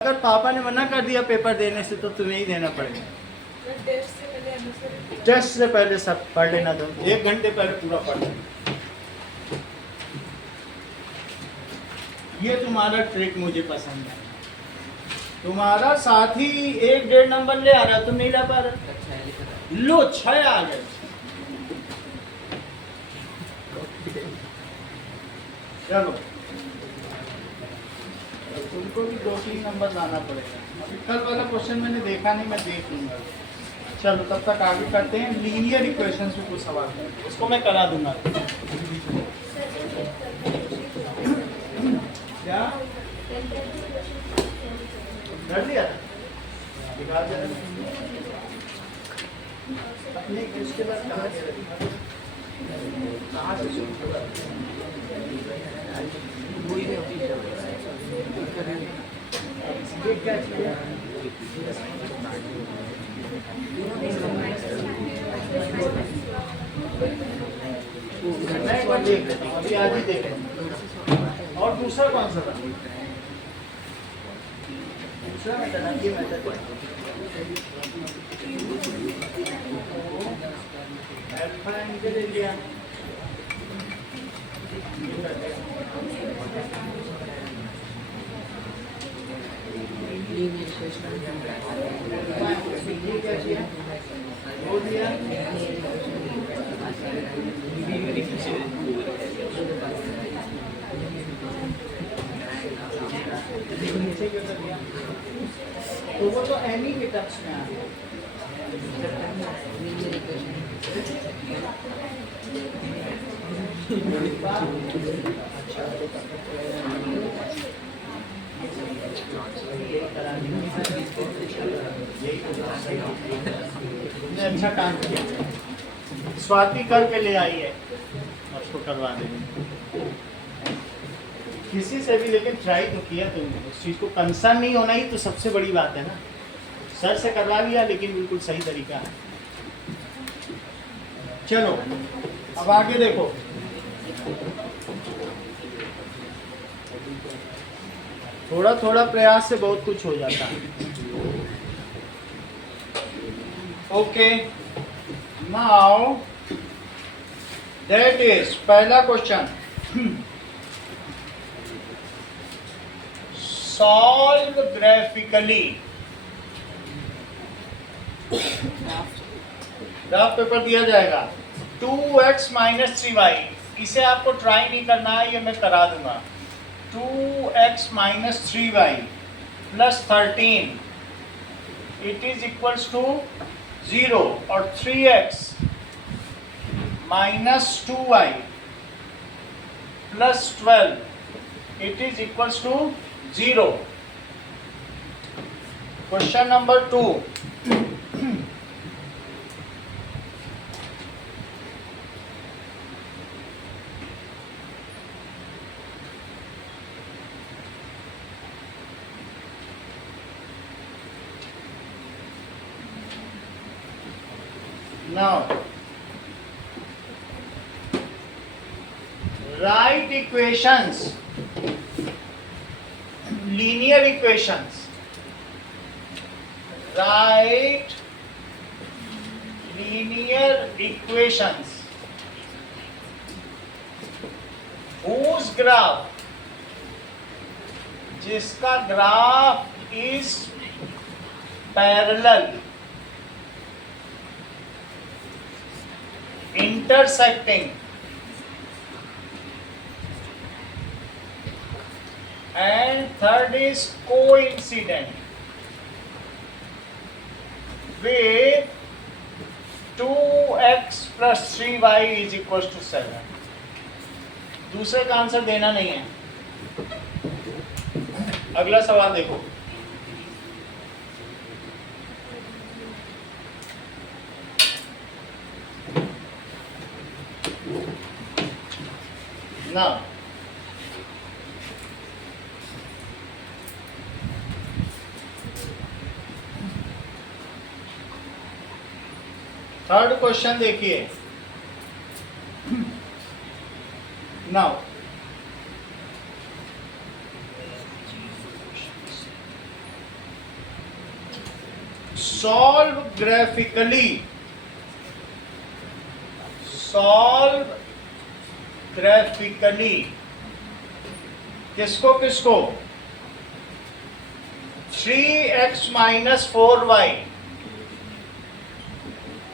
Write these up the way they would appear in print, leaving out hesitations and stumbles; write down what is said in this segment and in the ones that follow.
अगर पापा ने मना कर दिया पेपर देने से तो तुम्हें ही देना पड़ेगा। टेस्ट से पहले सब पढ़ लेना, तुम 1 घंटे पहले पूरा पढ़ लेना। ये तुम्हारा ट्रिक मुझे पसंद है। तुम्हारा साथी 1-1.5 नंबर ले आ रहा, तुम नहीं ला पा रहे। लो 6 आ गए। चलो तुमको भी 2-3 नंबर लाना पड़ेगा। अभी कल वाला क्वेश्चन मैंने देखा नहीं, मैं देख लूंगा। चलो तब तक आगे करते हैं। लीनियर इक्वेशंस में कुछ सवाल है, उसको मैं करा दूंगा। क्या कर लिया दिखा दे अपने इसके बाद कहाँ से शुरू करा? ये क्या चीज़ है? मैं एक बार देख लेता हूँ, अभी आज ही देख लेता हूँ। और दूसरा कौन सा था? दूसरा मेथड है, ये मेथड अल्फा एंगल ले लिया। हो दिया। तो वो तो एनी के टच में आ गया। अच्छा काम किया। स्वाति करके ले आई है, उसको करवा देंगे किसी से भी, लेकिन ट्राई तो किया तुमने। उस चीज़ को कंसर्न नहीं होना ही तो सबसे बड़ी बात है ना। सर से करवा लिया लेकिन बिल्कुल सही तरीका है। चलो अब आगे देखो। थोड़ा थोड़ा प्रयास से बहुत कुछ हो जाता है। ओके नाउ दैट इज पहला question. Solve graphically. Graph paper दिया जाएगा 2x - 3y। इसे आपको ट्राई नहीं करना है, ये मैं करा दूंगा। 2x - 3y + 13 it is equals to 0 और 3x - 2y + 12 it is equals to 0। Question number 2। Now, write equations, linear equations. Write linear equations whose graph, जिसका graph is parallel, intersecting and third is coincident with 2x + 3y = 7। दूसरे का answer देना नहीं है। अगला सवाल देखो। ना थर्ड क्वेश्चन देखिए। Now solve graphically, solve graphically किसको किसको 3x minus 4y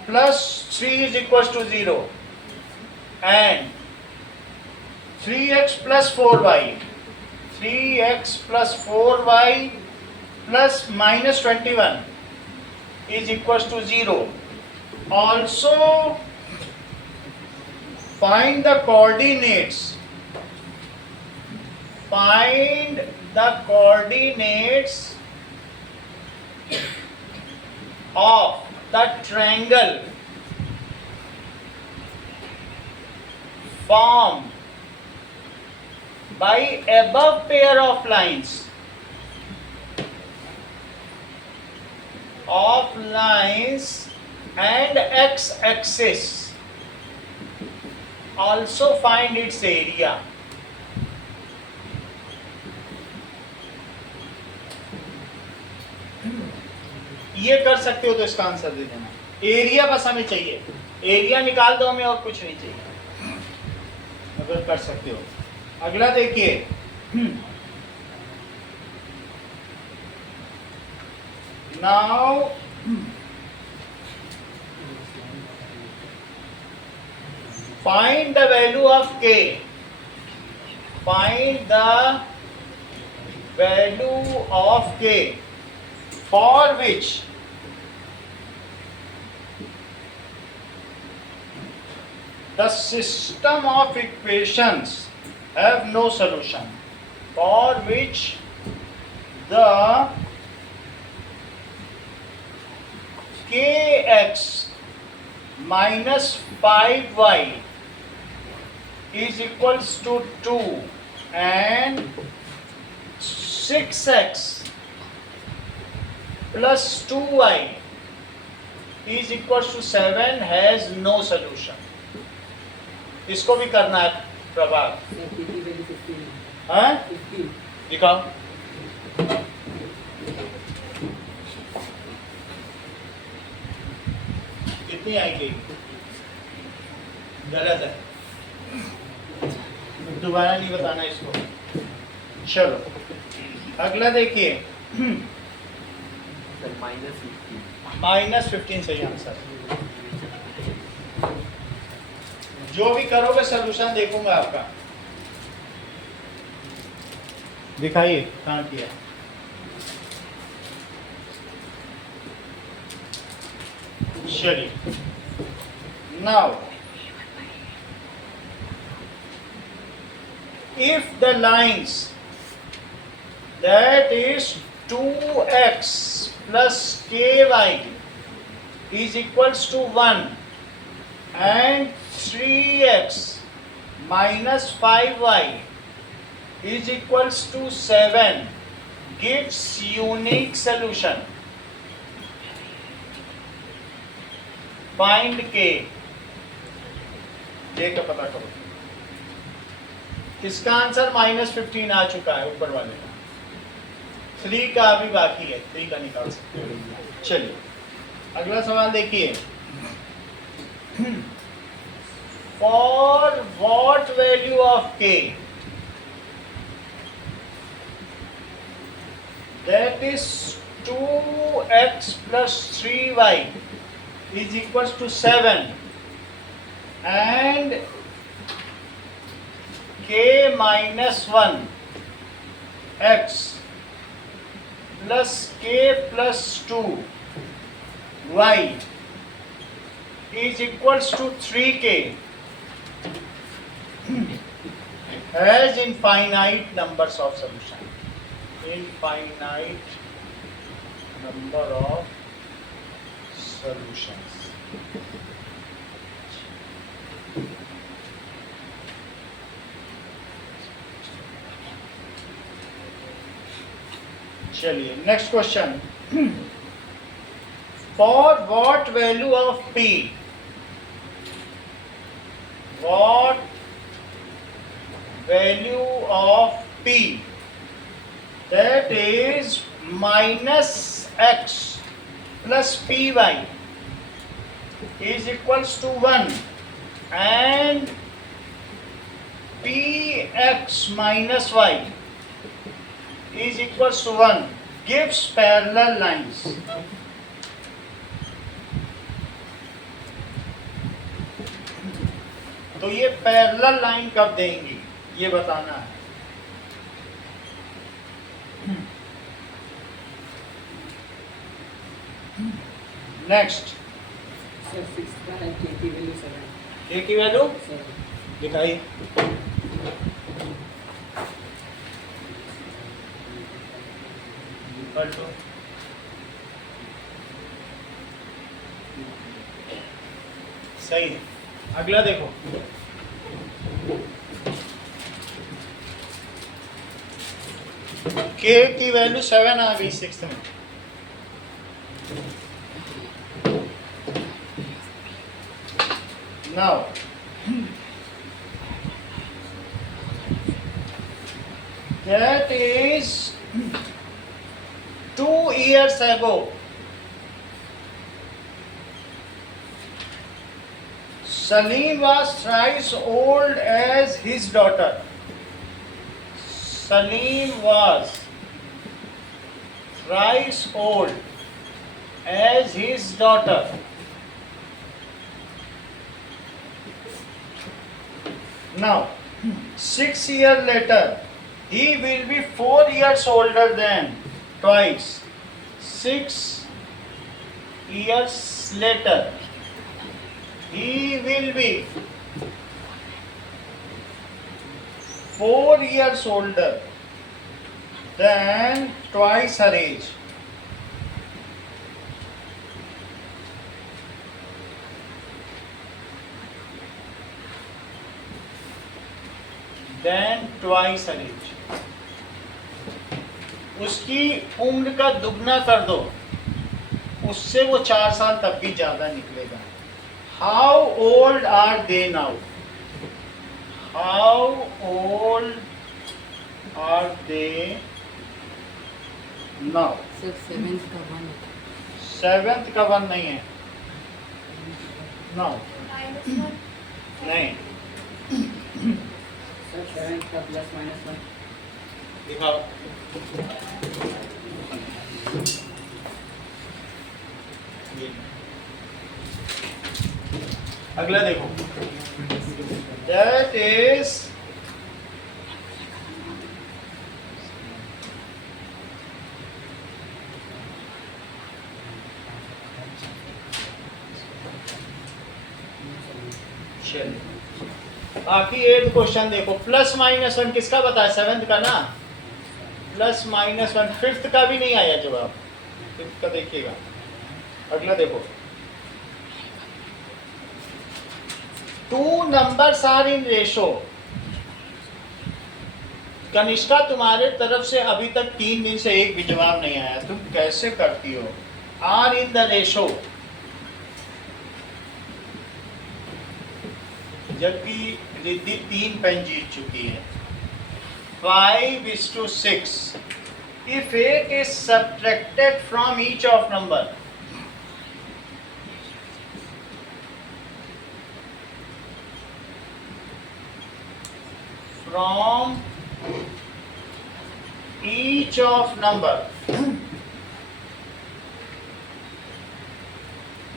plus 3 is equals to 0 and 3x plus 4y 3x plus 4y plus minus 21 is equals to 0. Also find the coordinates. Find the coordinates of the triangle formed by above pair of lines and x-axis. Also find its area. ये कर सकते हो तो इसका answer दे देना. Area बस हमें चाहिए, एरिया निकाल दो हमें और कुछ नहीं चाहिए अगर कर सकते हो. अगला देखिए, now find the value of k. Find the value of k for which the system of equations have no solution. For which the kx minus 5y is equals to 2 and 6x plus 2y is equals to 7 has no solution. इसको भी करना है प्रभाव. हाँ दिखाओ. कितनी आएगी? गलत है, दोबारा नहीं बताना इसको. चलो अगला देखिए, -15 सही आंसर. जो भी करोगे सलूशन देखूंगा आपका. दिखाइए कहाँ किया. चलिए, now if the lines that is 2x plus ky is equals to 1 and 3x minus 5y is equals to 7 gives unique solution. Find k. k का पता करो. इसका आंसर -15 आ चुका है ऊपर वाले का. 3 का अभी बाकी है, 3 का निकाल सकते हो. चलिए अगला सवाल देखिए. For what value of k that is 2x plus 3y is equals to 7 and k minus 1 x plus k plus 2 y is equals to 3k has infinite numbers of solution. Infinite number of solutions. चलिए next question. For what value of p, what value of p that is minus x plus py is equals to 1 and px minus y is equals to 1 gives parallel lines. तो ये parallel line कब देंगी ये बताना है. Next sir 6 का है k की वैल्यू 7. ए की वैल्यू 7. दिखाई. सही है. अगला देखो. k की वैल्यू 7 आ गई 6 में. Now, that is 2 years ago. Salim was thrice old as his daughter. Salim was thrice old as his daughter. Now, 6 years later, he will be 4 years older than twice. 6 years later, he will be 4 years older than twice her age. Then twice her age. उसकी उम्र का दुगना कर दो, उससे वो 4 साल तब भी ज्यादा निकलेगा. How old are they now? How old are they now? Sir 7th का 1 है. 7th का 1 नहीं है. No. नहीं. सर 7th का प्लस माइनस 1. दिखाओ. अगला देखो. That is चलिए बाकी 8 क्वेश्चन देखो. प्लस माइनस 1 किसका बताया? 7th का ना. प्लस माइनस 1 5th का भी नहीं आया जवाब. 5th का देखिएगा. अगला देखो. 2 numbers are in ratio. Kanishka तुम्हारे तरफ से अभी तक 3 दिन से एक भी जवाब नहीं आया. तुम कैसे करती हो? Are in the ratio. जबकि रिद्धि 3 पेन जीत चुकी है. 5:6. If 8 is subtracted from each of number, from each of number,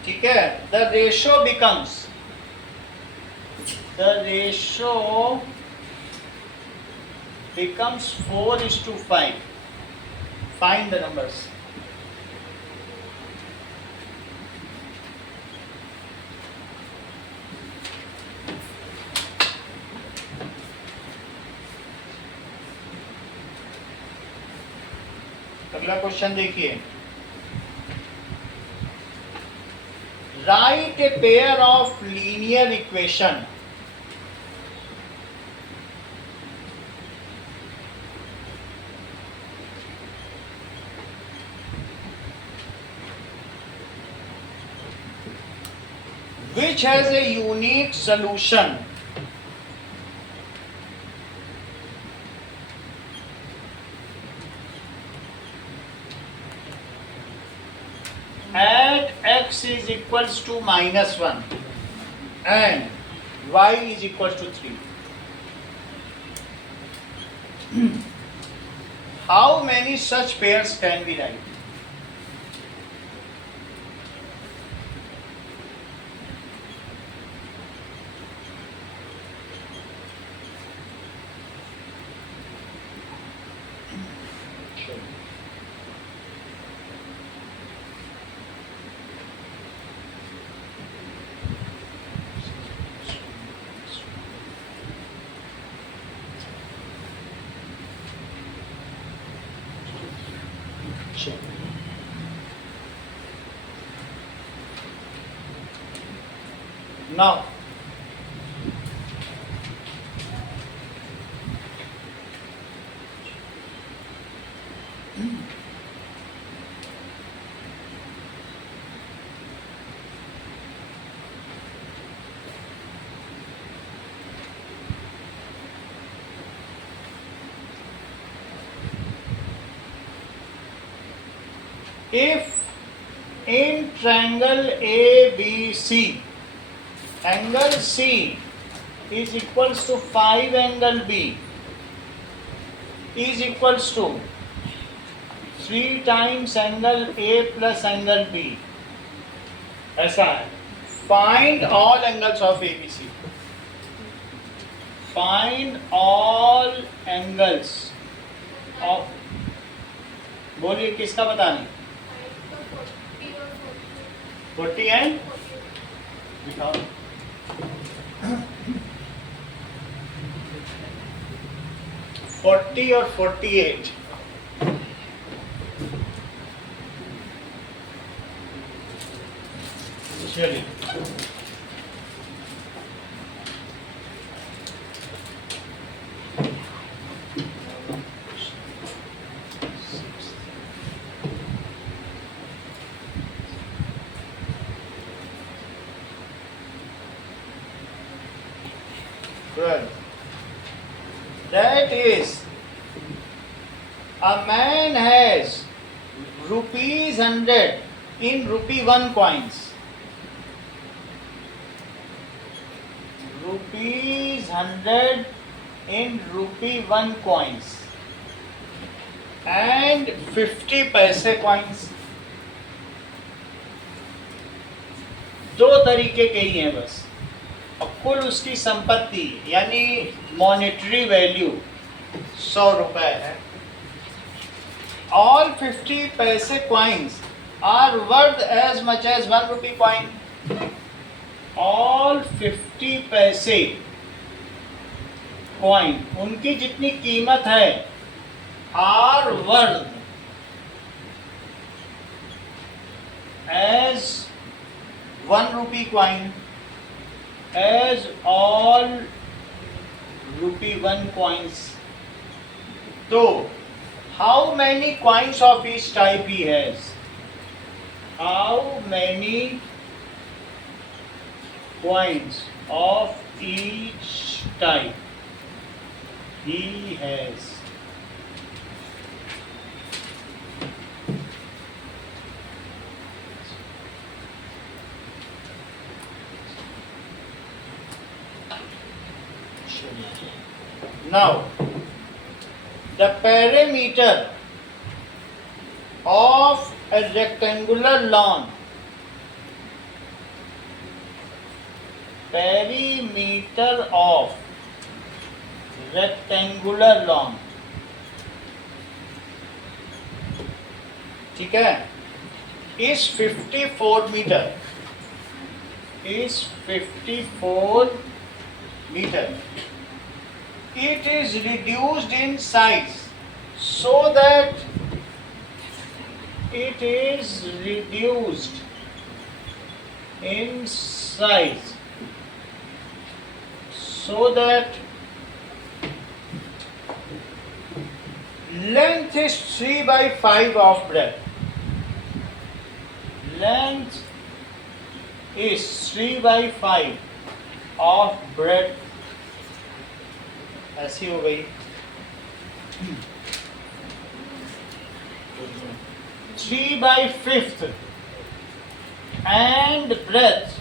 ठीक है, the ratio becomes 4:5. Find the numbers. अगला क्वेश्चन देखिए. Write a pair of linear equation which has a unique solution and x is equals to -1 and y is equals to 3. How many such pairs can we write? Now, if in triangle ABC, angle C is equals to 5 angle B is equals to 3 times angle A plus angle B, ऐसा है. Find all angles of ABC. Find all angles of, बोलिए किसका बताने? 40 and दिखाओ. 40 और 48. चलिए. Good. That is, a man has rupees 100 in rupee 1 coins. Rupees 100 in rupee 1 coins and 50 पैसे coins. दो तरीके के ही हैं बस. और कुल उसकी संपत्ति यानी मॉनेटरी वैल्यू 100 रुपए है. All 50 पैसे coins are worth as much as 1 rupee coin. All 50 पैसे coin, उनकी जितनी कीमत है are worth as 1 rupee coin, as all rupee 1 coins. So, how many coins of each type he has? How many coins of each type he has? Now, the perimeter of a rectangular lawn, perimeter of rectangular lawn, ठीक है, is 54 meter, is 54 meter. It is reduced in size so that it is reduced in size so that length is 3/5 of breadth. Length is 3/5 of breadth. ऐसी हो गई. 3/5 and breadth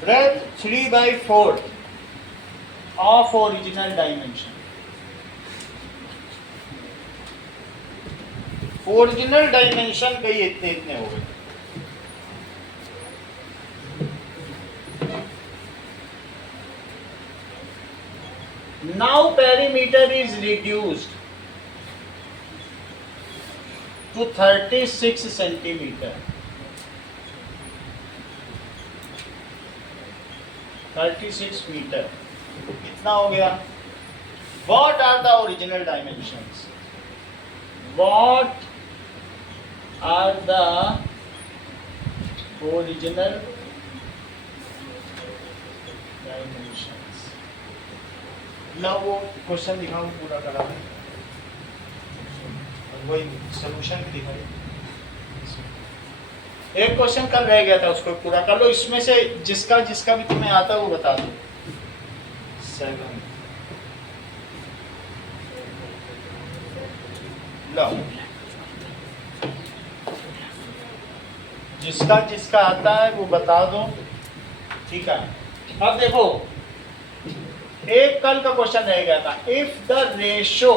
breadth 3/4 of original dimension. Original dimension के ये इतने इतने हो गए. Now perimeter is reduced to 36 centimeter. 36 meter. कितना हो गया? What are the original dimensions? What are the original dimensions? ला वो क्वेश्चन दिखाओ पूरा करा है और वही सॉल्यूशन भी दिखाइए. एक क्वेश्चन कल रह गया था, उसको पूरा कर लो. इसमें से जिसका जिसका भी तुम्हें आता है वो बता दो. 7 लो, जिसका जिसका आता है वो बता दो. ठीक है. अब देखो, एक कल का क्वेश्चन रह गया था. If the ratio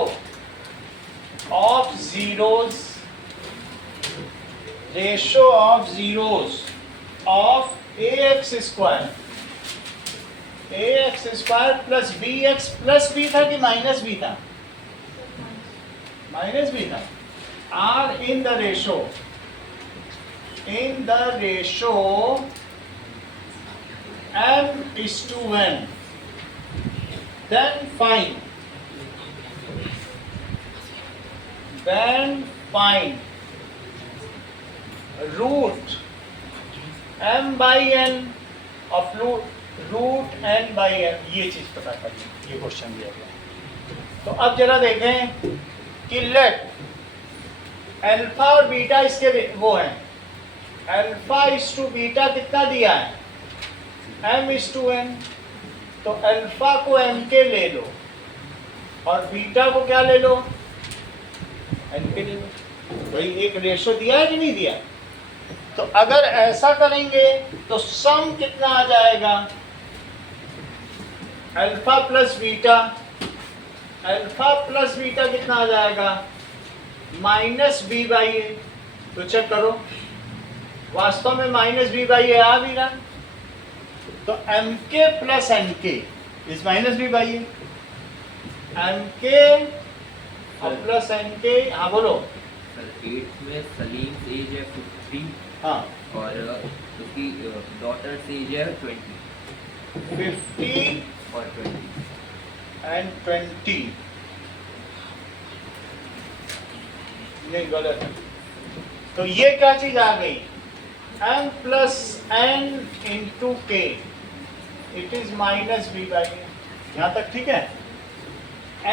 of zeros of ax square plus B था कि माइनस बी था? माइनस बी था. Are in the ratio m:1, then find root m/n of root n/n. ये चीज पता करिए, ये क्वेश्चन दिया गया. तो अब जरा देखें कि लेट अल्फा और बीटा इसके वो हैं. अल्फा इज टू बीटा कितना दिया है? m:n. तो अल्फा को m के ले लो और बीटा को क्या ले लो? n के ले लो. भाई एक रेशो दिया है कि नहीं दिया? तो अगर ऐसा करेंगे तो सम कितना आ जाएगा? अल्फा प्लस बीटा कितना आ जाएगा? -b/a. तो चेक करो, वास्तव में -b/a आ भी रहा. तो mk plus nk is -b/a. mk और प्लस nk. हाँ बोलो. सर 8th में सलीम एज है 50. हाँ. और उसकी डॉटर एज है 20. 50 और 20 and 20. नहीं, गलत है. तो ये क्या चीज आ गई? m प्लस n इंटू के. It is -b/a. यहाँ तक ठीक है?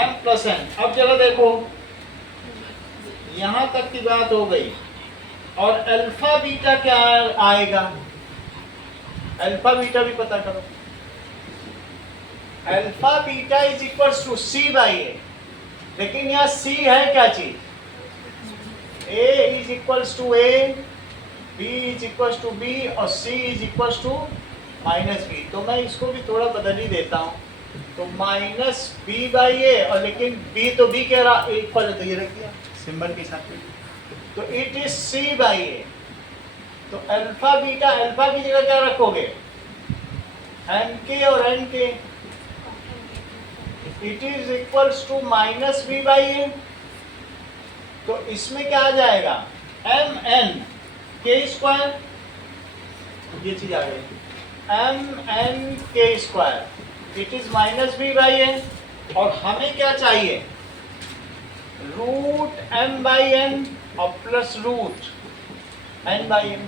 m plus n. अब जरा देखो, यहाँ तक की बात हो गई. और अल्फा बीटा क्या आएगा? अल्फा बीटा भी पता करो. Alpha beta is equals to c/a. लेकिन यहाँ c है क्या चीज? a is equals to a, b is equals to b और c is equals to -b. तो मैं इसको भी थोड़ा बदल ही देता हूँ. तो -b/a और लेकिन b तो b कह रहा इक्वल है, तो ये रख दिया सिंबल के साथ. तो इट इज c/a. तो अल्फा बीटा, अल्फा की जगह क्या रखोगे? nk और nk. It is equals to -b/a. तो इसमें क्या आ जाएगा? mn k square. ये चीज आ गई mn k square. It is -b/a. और हमें क्या चाहिए? रूट m/n और प्लस रूट n/m.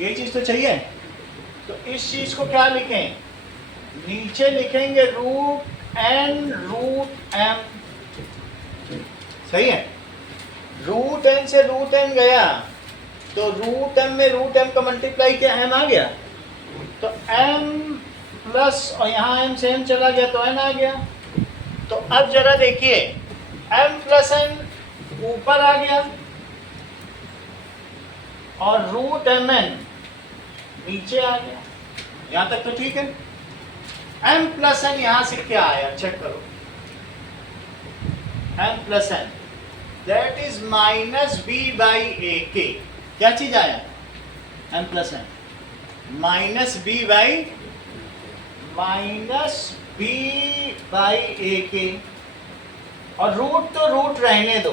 ये चीज तो चाहिए. तो इस चीज को क्या लिखें? नीचे लिखेंगे रूट n रूट m. सही है? रूट n से रूट n गया तो रूट m में रूट m का मल्टीप्लाई किया, m आ गया. तो m प्लस और यहाँ m से m चला गया तो n आ गया. तो अब जरा देखिए, m प्लस n ऊपर आ गया और रूट mn नीचे आ गया। यहां तक तो ठीक है। m प्लस n यहां से क्या आया चेक करो। m plus n that is minus b by a के। क्या चीज आया? m plus n minus b by a के। और रूट तो रूट रहने दो,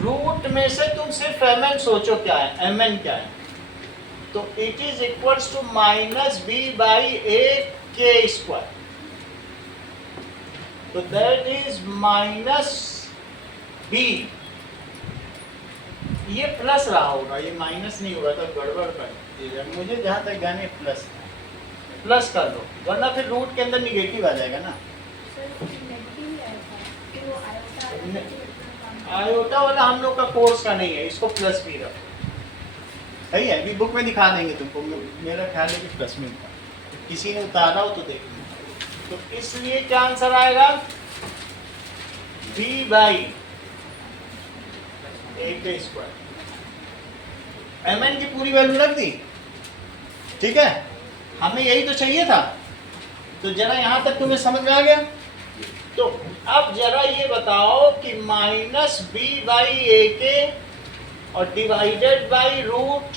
रूट में से तुम सिर्फ mn सोचो क्या है, mn क्या है, तो it is equals to minus b by a के स्क्वायर। तो दैट इज माइनस b। ये प्लस रहा होगा, ये माइनस नहीं होगा तो गड़बड़ कर दीजिएगा। मुझे जहां तक जाने प्लस कर दो, वरना फिर रूट के अंदर निगेटिव आ जाएगा ना। आयोटा वाला हम लोग का कोर्स का नहीं है, इसको प्लस भी रखो। सही है, अभी बुक में दिखा देंगे तुमको। मेरा ख्याल है कि प्लस में था, किसी ने उतारा हो तो देख लो। तो इसलिए क्या आंसर आएगा? b बाई ए के स्क्वायर। mn की पूरी वैल्यू रख दी, ठीक है, हमें यही तो चाहिए था। तो जरा यहां तक तुम्हें समझ में आ गया? तो अब जरा ये बताओ कि माइनस b बाई ए के और divided by root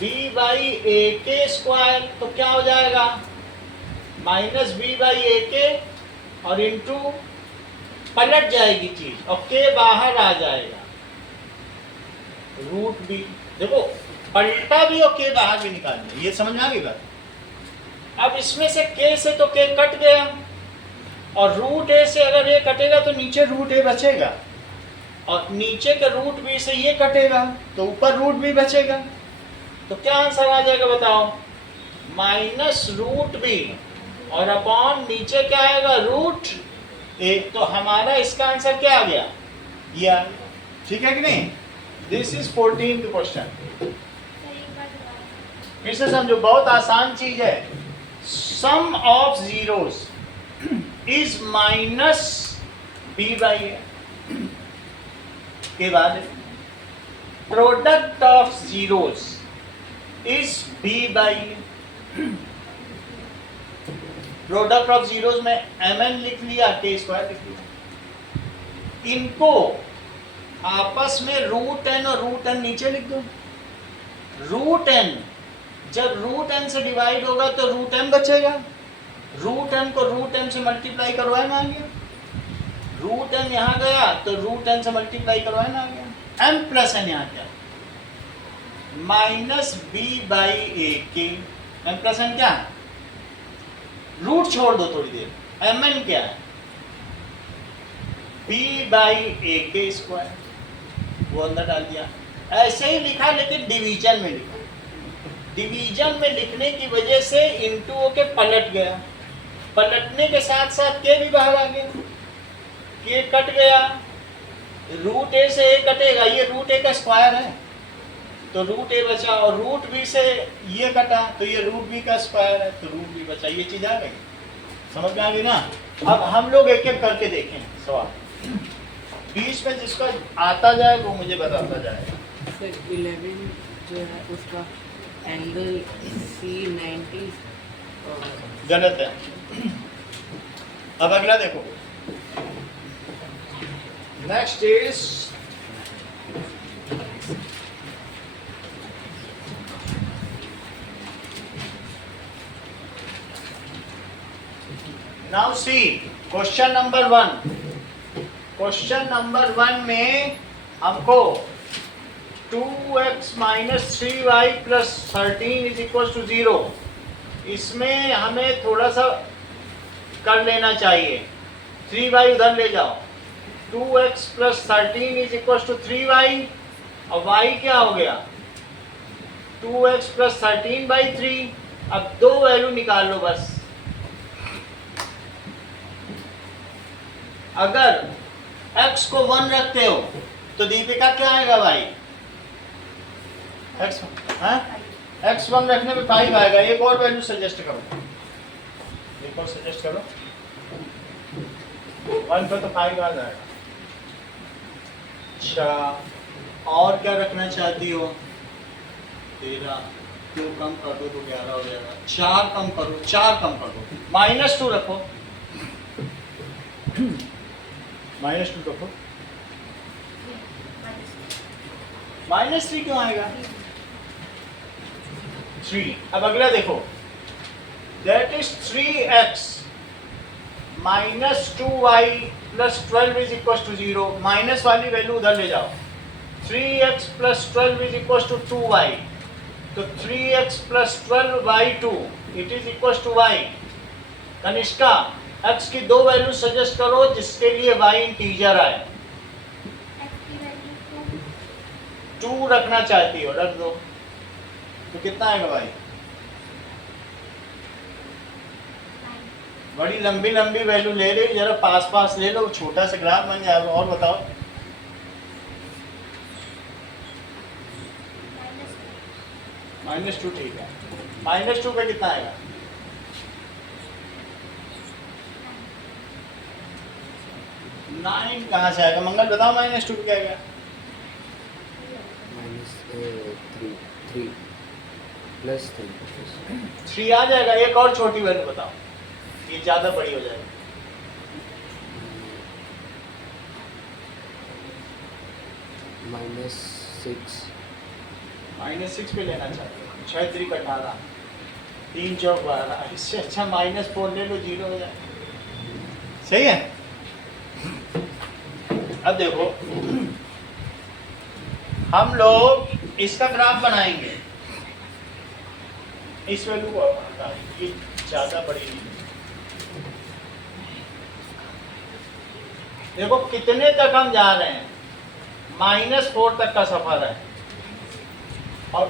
b by a के स्क्वायर, तो क्या हो जाएगा? माइनस b बाई ए के और इंटू पलट जाएगी चीज और के बाहर आ जाएगा, रूट b। देखो पलटा भी और के बाहर भी निकाल दिया, ये समझ में आ गई बात? अब इसमें से के से तो के कट गया और रूट ए से अगर ये कटेगा तो नीचे रूट ए बचेगा और नीचे के रूट बी से ये कटेगा तो ऊपर रूट बी बचेगा। तो क्या आंसर आ जाएगा बताओ? माइनस रूट बी और अपॉन नीचे क्या आएगा? रूट ए। तो हमारा इसका आंसर क्या आ गया? ये आ गया। ठीक है कि नहीं? This is 14th question. फिर से समझो, बहुत आसान चीज है। Sum of zeros is minus b by a के बाद product of zeros is b by a. Product of zeros में mn लिख लिया, के स्क्वायर लिख लिया। इनको आपस में रूट n और रूट n नीचे लिख दो। रूट n जब रूट n से डिवाइड होगा तो रूट m बचेगा। रूट m को रूट m से मल्टीप्लाई करो, m आ गया। रूट m यहाँ गया तो रूट n से मल्टीप्लाई करो, n आ गया। m प्लस n यहाँ क्या? माइनस b बाई ए के। m प्लस n क्या? रूट छोड़ दो थोड़ी देर, mn क्या है? b बाई ए के स्क्वायर, वो अंदर डाल दिया। ऐसे ही लिखा लेकिन डिवीजन में लिखा। डिवीजन में लिखने की वजह से इंटू होके पलट गया, पलटने के साथ साथ के भी बाहर आ गया, के कट गया। रूट ए से ए कटेगा, ये रूट ए का स्क्वायर है तो रूट ए बचा, और रूट बी से ये कटा तो ये रूट बी का स्क्वायर है तो रूट बी बचा। ये चीज आ गई, समझ में आ गई ना? अब हम लोग एक एक करके देखें सवाल। बीच में जिसका आता जाए वो मुझे बताता जाए। सर 11 जो है उसका एंगल C90 गलत है। अब अगला देखो, next is now see question number 1। Question number 1 में हमको 2x minus 3y plus 13 is equal to 0, इसमें हमें थोड़ा सा कर लेना चाहिए। 3y उधर ले जाओ, 2x plus 13 is equal to 3y और y क्या हो गया? 2x plus 13 by 3। अब दो वैल्यू निकाल लो बस। अगर x को 1 रखते हो तो दीपिका क्या आएगा भाई? x 1 रखने में 5 आएगा। एक और वैल्यू सजेस्ट करो, एक और सजेस्ट करो। 1 पे तो 5 आ जाएगा। अच्छा, और क्या रखना चाहती हो? 13, 2 कम कर दो तो 11 हो जाएगा। 4 कम करो, 4 कम कर दो, -2 रखो, -2 रखो। -3 क्यों आएगा? 3। अब अगला देखो, that is 3x -2y + 12 = 0। Minus वाली वैल्यू उधर ले जाओ। 3x + 12 = 2y, तो 3x + 12y2 = y। Kanishka, x की 2 वैल्यू सजेस्ट करो जिसके लिए y इंटीजर आए। 2 रखना चाहती हो, रख दो, तो कितना आएगा भाई? बड़ी लंबी लंबी वैल्यू ले रही, जरा पास पास ले लो, छोटा सा ग्राफ बन जाएगा। और बताओ, -2 ठीक है। -2 पे कितना आएगा? 9 कहाँ से आएगा? मंगल बताओ, -2 पे क्या आएगा? -3 +3 3 आ जाएगा। एक और छोटी वैल्यू बताओ, ये ज्यादा बड़ी हो जाएगी। -6 -6 पे लेना चाहते हो? 6 3 = 18, 3 4 12। इससे अच्छा -4 ले लो, 0 हो जाए। सही है। अब देखो, हम लोग इसका ग्राफ बनाएंगे। इस वैल्यू को हटा, ये ज्यादा बड़ी नहीं। देखो कितने तक हम जा रहे हैं, -4 तक का सफर है, और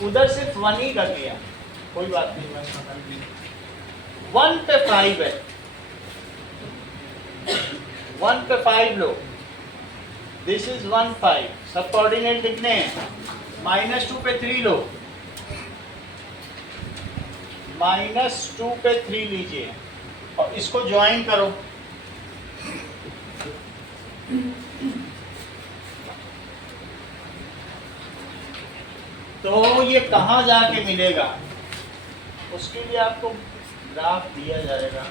उधर सिर्फ 1 ही कर लिया। कोई बात नहीं, 1 पे 5 है, 1 पे 5 लो। दिस इज 1 5, सब कोऑर्डिनेट लिखने हैं। -2 पे 3 लो, -2 पे 3 लीजिए और इसको ज्वाइन करो। तो ये कहाँ जाके मिलेगा, उसके लिए आपको ग्राफ दिया जाएगा,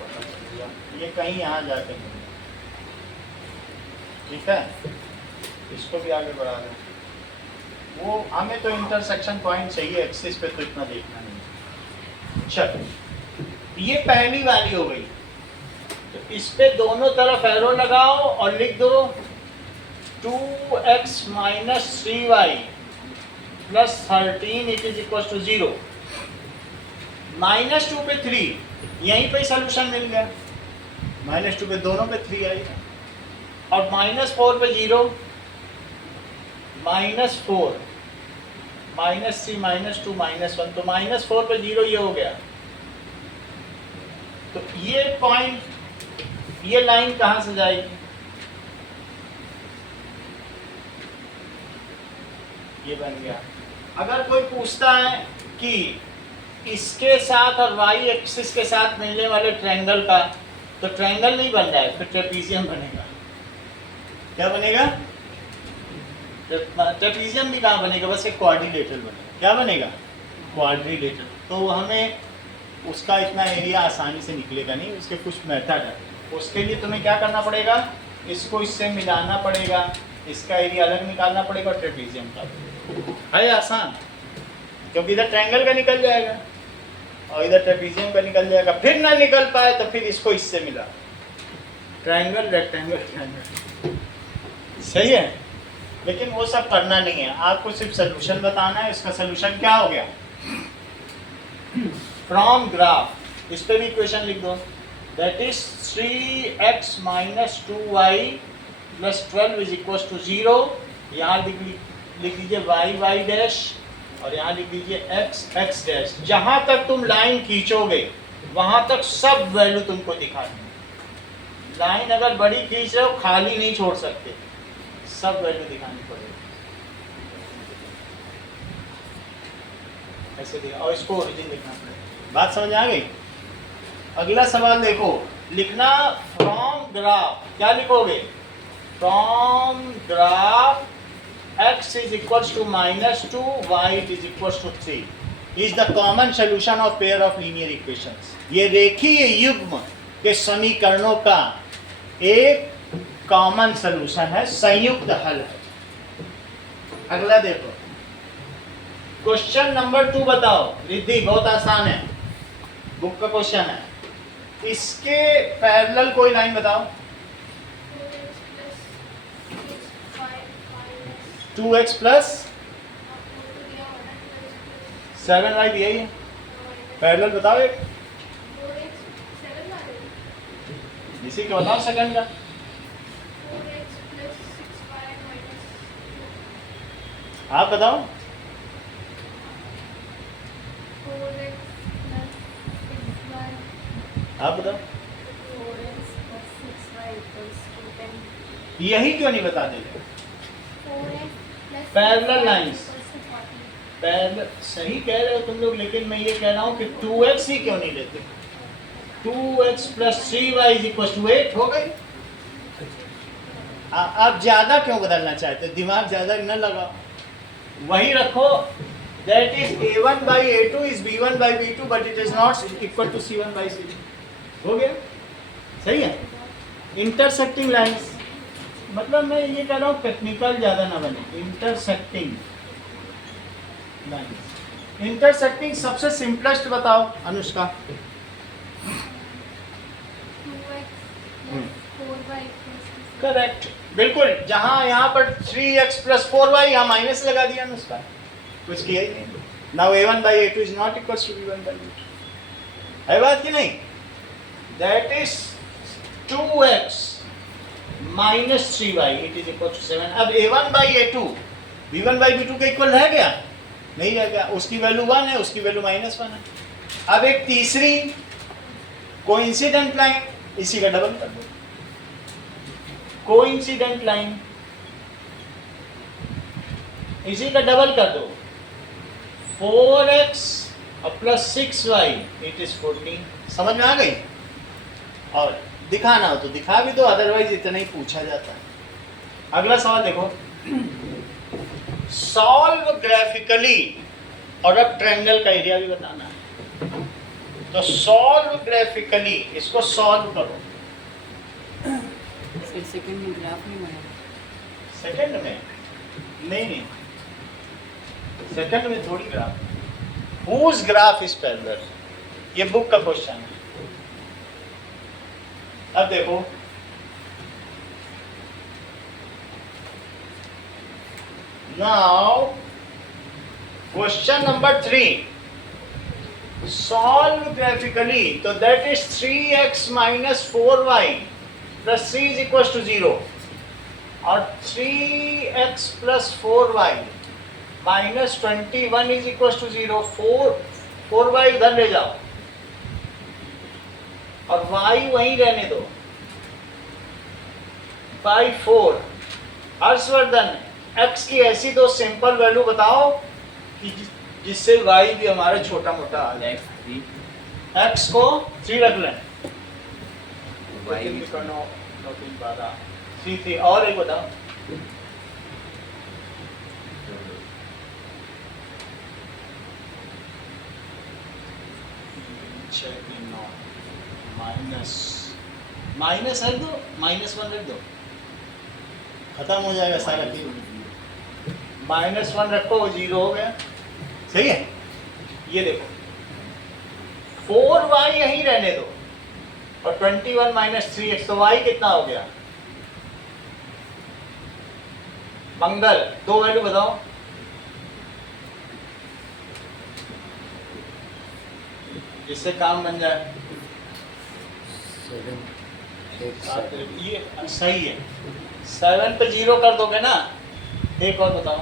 पता चलेगा। ये कहीं यहाँ जाके मिलेगा, ठीक है। इसको भी आगे बढ़ा दें। वो हमें तो इंटरसेक्शन पॉइंट चाहिए, एक्सिस पे तो इतना देखना नहीं। चलो, ये पहली वाली हो गई। तो इस पे दोनों तरफ एरो लगाओ और लिख दो 2x - 3y + 13 = 0। -2 पे 3, यहीं पे सॉल्यूशन मिल गया। -2 पे दोनों पे 3 आएगा, और -4 पे 0, -4, -3, -2, -1, तो -4 पे 0 ये हो गया। तो ये पॉइंट, ये लाइन कहाँ से जाएगी? ये बन गया। अगर कोई पूछता है कि इसके साथ और y एक्सिस के साथ मिलने वाले ट्रायंगल का, तो ट्रायंगल नहीं बन जाए, फिर ट्रेपीजियम बनेगा। क्या बनेगा? ट्रेपीजियम भी कहाँ बनेगा? बस एक क्वाड्रिलेटरल बनेगा। क्या बनेगा? क्वाड्रिलेटरल। तो हमें उसका इतना एरिया आसानी से निकलेगा नहीं, उसके कुछ मेथड है। उसके लिए तुम्हें क्या करना पड़ेगा? इसको इससे मिलाना पड़ेगा, इसका एरिया अलग निकालना पड़ेगा, और ट्रेपीजियम का है आसान, क्योंकि इधर ट्रायंगल का निकल जाएगा और इधर ट्रेपीजियम का निकल जाएगा। फिर ना निकल पाए तो फिर इसको इससे मिला, ट्रायंगल रेक्टेंगल ट्रायंगल। सही है, लेकिन वो सब करना नहीं है, आपको सिर्फ सोल्यूशन बताना है। इसका सोल्यूशन क्या हो गया? फ्रॉम ग्राफ, इस पे भी इक्वेशन लिख दो, दैट इज 3x - 2y + 12 = 0। यहाँ लिख लीजिए y डैश, और यहाँ लिख लीजिए x डैश। जहाँ तक तुम लाइन खींचोगे वहाँ तक सब वैल्यू तुमको दिखानी। लाइन अगर बड़ी खींच रहे हो, खाली नहीं छोड़ सकते, सब वैल्यू दिखानी पड़ेगी। ऐसे दिखा, और इसको ओरिजिन लिखना पड़ेगा। बात समझ आ गई? अगला सवाल देखो, लिखना फ्रॉम ग्राफ। क्या लिखोगे? From graph x is equals to -2, y is equals to 3 is the common solution of pair of linear equations. ये रेखीय युग्म के समीकरणों का एक कॉमन सॉल्यूशन है, संयुक्त हल है. अगला देखो, क्वेश्चन नंबर 2 बताओ. रिद्धि, बहुत आसान है, बुक का क्वेश्चन है. इसके पैरेलल कोई लाइन बताओ. 2x प्लस 7y दिया ही है. पैरेलल बताओ एक, इसी का बताओ सेकंड का. आप बताओ. आप बताओ. यही क्यों नहीं बता देते? Parallel lines. पैरेलल सही कह रहे हो तुम लोग, लेकिन मैं ये कह रहा हूँ कि 2x ही क्यों नहीं लेते? 2x plus 3y is equal to 8 हो गई. आप ज्यादा क्यों बदलना चाहते? दिमाग ज्यादा न लगाओ, वही रखो. That is a1 by a2 is b1 by b2 but it is not equal to c1 by c2. हो गया, सही है. इंटरसेक्टिंग लाइंस, मतलब मैं ये कह रहा हूँ टेक्निकल ज़्यादा ना बने. Intersecting lines. इंटरसेक्टिंग सबसे सिंपलेस्ट बताओ अनुष्का. करेक्ट, बिल्कुल. जहाँ यहाँ पर 3x प्लस 4y, यहाँ माइनस लगा दिया अनुष्का, कुछ किया ही नहीं. Now a1 by a2 is not equal to b1 by b2. है बात कि नहीं? That is 2x minus 3y it is equal to 7. अब a1 by a2 b1 by b2 के इक्वल रह गया? नहीं रह गया. उसकी वैल्यू 1 है, उसकी वैल्यू -1 है. अब एक तीसरी कोइंसिडेंट लाइन, इसी का डबल कर दो. कोइंसिडेंट लाइन, इसी का डबल कर दो. 4x और प्लस 6y इट इज 14. समझ में आ गई? और दिखाना हो तो दिखा भी दो, अदरवाइज इतना ही पूछा जाता है. अगला सवाल देखो. सॉल्व ग्राफिकली, और अब ट्रायंगल का एरिया भी बताना है. तो सॉल्व ग्राफिकली, इसको सॉल्व करो. फिर सेकंड में ग्राफ नहीं बनाया. सेकंड में नहीं, सेकंड में थोड़ी graph. Whose graph is parallel, ये बुक का क्वेश्चन है. अब देखो, now question number 3, solve graphically. तो that is 3x minus 4y plus 3 is equal to 0, और 3x plus 4y minus 21 is equal to 0. 4y इधर ले जाओ और y वहीं रहने दो. बाई 4. हर्षवर्धन, x की ऐसी दो सिंपल वैल्यू बताओ कि जिससे y भी हमारा छोटा मोटा आ जाए. x को 3 रख लें. 3 और एक बताओ. माइनस रख दो, -1 रख दो, खत्म हो जाएगा सारा खेल. -1 रखो, 0 हो गया. सही है. ये देखो, 4y यहीं रहने दो और 21 माइनस 3x, तो y कितना हो गया? मंगल, दो वैल्यू बताओ. जिससे काम बन जाए. 7 8 ये सही है. 7 पे 0 कर दोगे ना. एक और बताओ.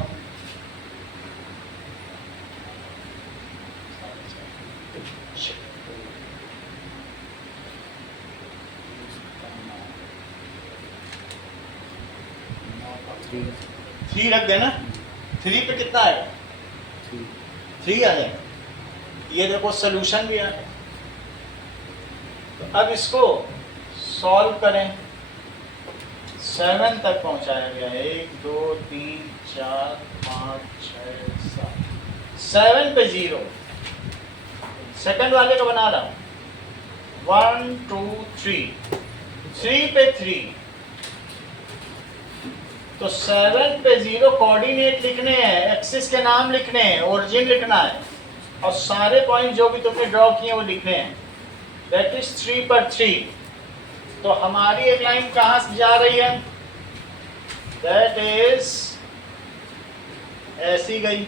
थ्री रख देना. 3 पे कितना आएगा? 3 आ जाएगा. ये देखो सॉल्यूशन भी आ गया. तो अब इसको सॉल्व करें. 7 तक पहुंचाया गया। 1 2 3 4 5 6 7 7 पे 0। सेकंड वाले का बना रहा हूँ। 1 2 3 3 पे 3। तो 7 पे 0 कोऑर्डिनेट लिखने हैं, एक्सिस के नाम लिखने हैं, ओरिजिन लिखना है और सारे पॉइंट जो भी तुमने ड्रॉ किए वो लिखने हैं। दैट इज 3 पर 3। तो हमारी एक लाइन कहाँ से जा रही है? दैट इज ऐसी गई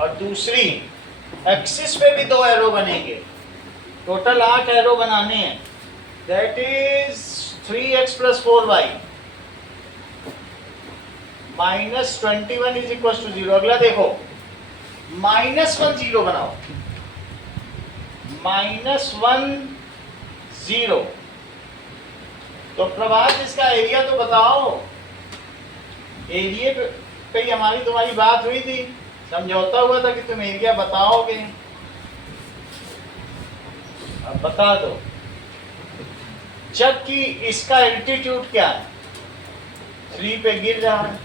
और दूसरी एक्सिस पे भी 2 एरो बनेंगे। टोटल 8 एरो बनाने हैं। That is 3x + 4y -21 is equal to 0। अगला देखो, -1 0 बनाओ। -1 0। तो प्रभात इसका एरिया तो बताओ। एरिया पे ही हमारी तुम्हारी बात हुई थी, समझौता हुआ था कि तुम एरिया बताओगे। अब बता दो। जबकि इसका एल्टीट्यूड क्या है? 3 पे गिर रहा है।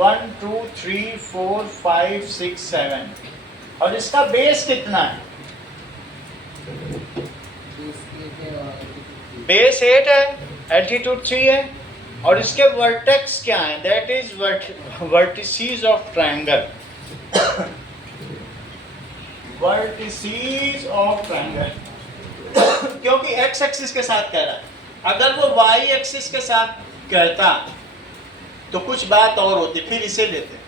1 2 3 4 5 6 7 और इसका बेस कितना है? बेस 8 है, एल्टीट्यूड 3 है और इसके वर्टेक्स क्या है? That is vertices of triangle. Vertices of triangle क्योंकि एक्स एक्सिस के साथ कह रहा है। अगर वो वाई एक्सिस के साथ कहता तो कुछ बात और होती, फिर इसे लेते,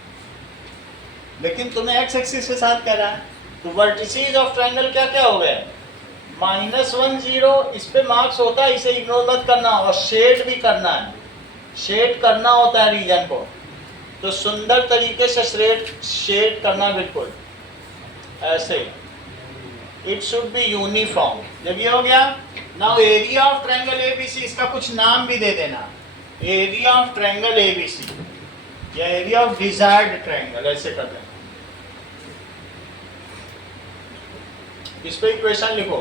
लेकिन तुम्हें एक्स एक्सिस के साथ कह रहा है। तो वर्टिसेस ऑफ ट्रायंगल क्या क्या हो गया? -1 0। इस पे मार्क्स होता है, इसे इग्नोर मत करना। और शेड भी करना है, शेड करना होता है रीजन को, तो सुंदर तरीके से शेड करना, बिल्कुल ऐसे। It should be uniform. जब ये हो गया, now area of triangle ABC, इसका कुछ नाम भी दे देना। एरिया ऑफ ट्रायंगल एबीसी या एरिया ऑफ डिजायर्ड ट्रायंगल, ऐसे कर देना। इस पे इक्वेशन लिखो,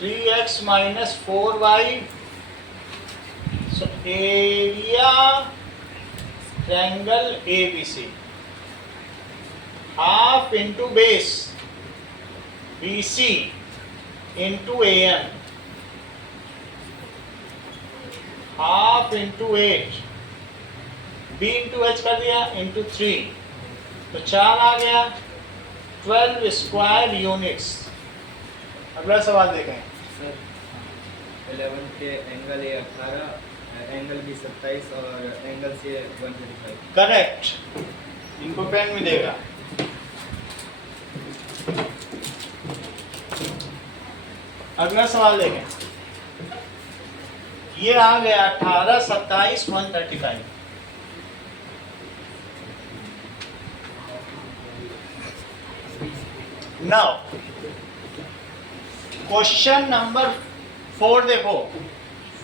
3x - 4y। so area triangle ABC, half into base BC into AM, half into 8 B into H कर दिया into 3, तो 4 आ गया। 12 स्क्वायर यूनिट्स। अगला सवाल देखें। सर 11 के एंगल ए 18, एंगल बी 27 और एंगल से 135। करेक्ट। इनको पेन में देगा। अगला सवाल देखें। ये आ गया 18 27 135। नाउ क्वेश्चन नंबर 4 देखो।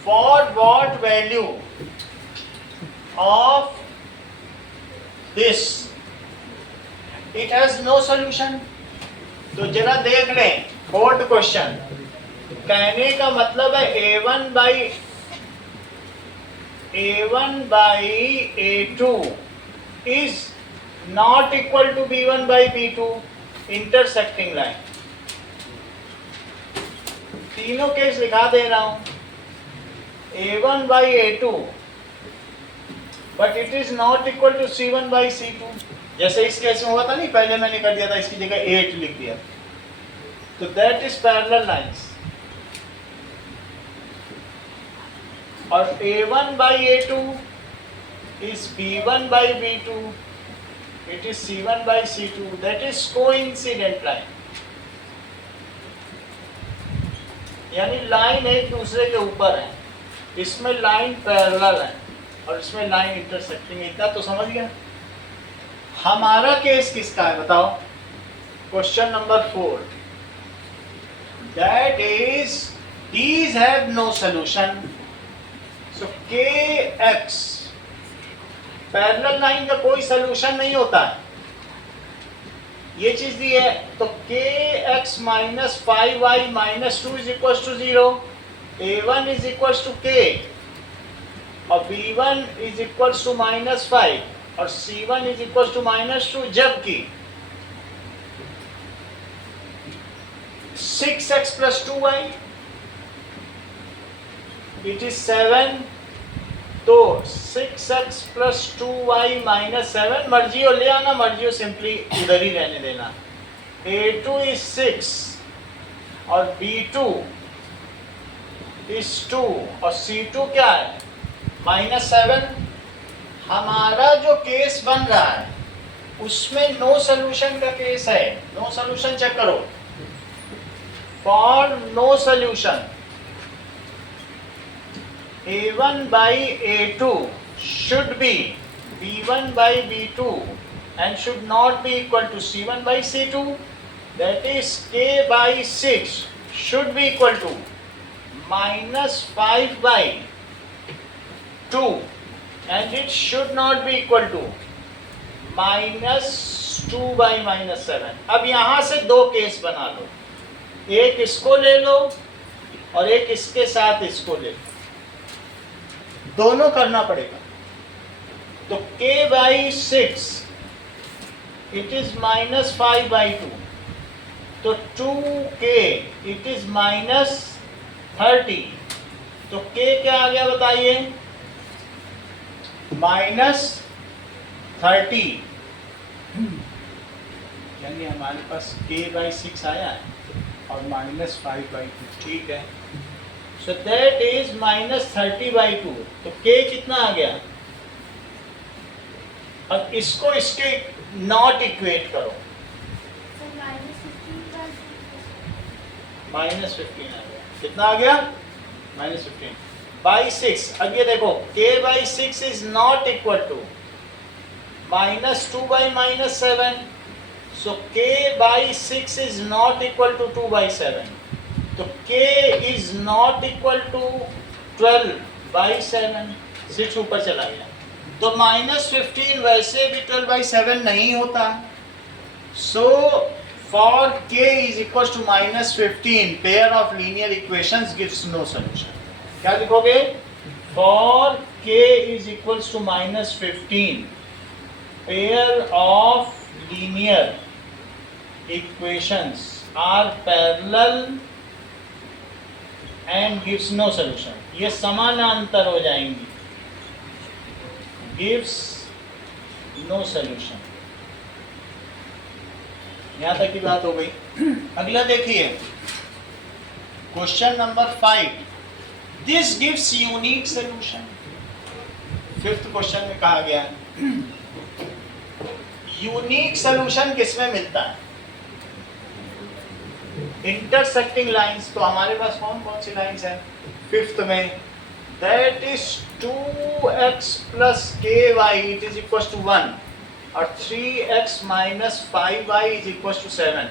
For what value of this it has no solution. तो जरा देख लें फोर्थ क्वेश्चन। कहने का मतलब है a1 by a2 is not equal to b1 by b2 intersecting line. तीनों केस लिखा दे रहा हूं। a1 by a2 but it is not equal to c1 by c2। जैसे इस केस में हुआ था नहीं, पहले मैंने कर दिया था, इसकी जगह 8 लिख दिया। तो दैट इज पैरेलल लाइंस। और a1 by a2 is b1 by b2, it is c1 by c2, that is coincident line। यानी लाइन एक दूसरे के ऊपर है, इसमें लाइन पैरेलल है और इसमें लाइन इंटरसेक्टिंग है। इतना तो समझ गया। हमारा केस किसका है बताओ? Question number 4, that is these have no solution, so kx parallel line का कोई सलूशन नहीं होता है। ये चीज दी है, तो kx - 5y - 2 = 0। A1 is equals to K और B1 is equals to -5 और C1 is equals to -2, जबकि 6x plus 2y it is 7, तो 6x plus 2y minus 7, मर्जी हो ले आना, मर्जी हो सिंपली उधर ही रहने देना। A2 is 6 और B2 is 2 और C2 क्या है -7। हमारा जो केस बन रहा है उसमें नो सोल्यूशन का केस है। नो सोल्यूशन चेक करो। For no solution A1 by A2 should be B1 by B2 and should not be equal to C1 by C2. That is K by 6 should be equal to -5 by 2 and it should not be equal to -2 by -7। अब यहाँ से दो case बना लो, एक इसको ले लो और एक इसके साथ इसको ले लो, दोनों करना पड़ेगा। तो K by 6 it is -5 by 2, तो 2K it is -30, तो K क्या आ गया बताइए -30, यानी हमारे पास K by 6 आया है और -5 by 2, ठीक है। सो दैट इज -30 by 2, तो K कितना आ गया। अब इसको इसके नॉट इक्वेट करो, -15 आ गया, कितना आ गया -15 by 6। अब ये देखो K by 6 is not equal to -2 by -7, so K by 6 is not equal to 2 by 7, तो K is not equal to 12 by 7, 6 ऊपर चला गया, तो -15 वैसे भी 12 by 7 नहीं होता। So for K is equals to -15, pair of linear equations gives no solution. क्या लिखोगे? For K is equals to -15, pair of linear equations are parallel and gives no solution, ये समानांतर हो जाएंगी, gives no solution। यहां तक की बात हो गई। अगला देखिए question number 5, this gives unique solution. Fifth question में कहा गया यूनिक सॉल्यूशन किसमें मिलता है? Intersecting lines. तो हमारे पास कौन कौन सी लाइंस हैं? फिफ्थ में that is 2x plus ky it is equal to 1 और 3x minus 5y is equal to 7।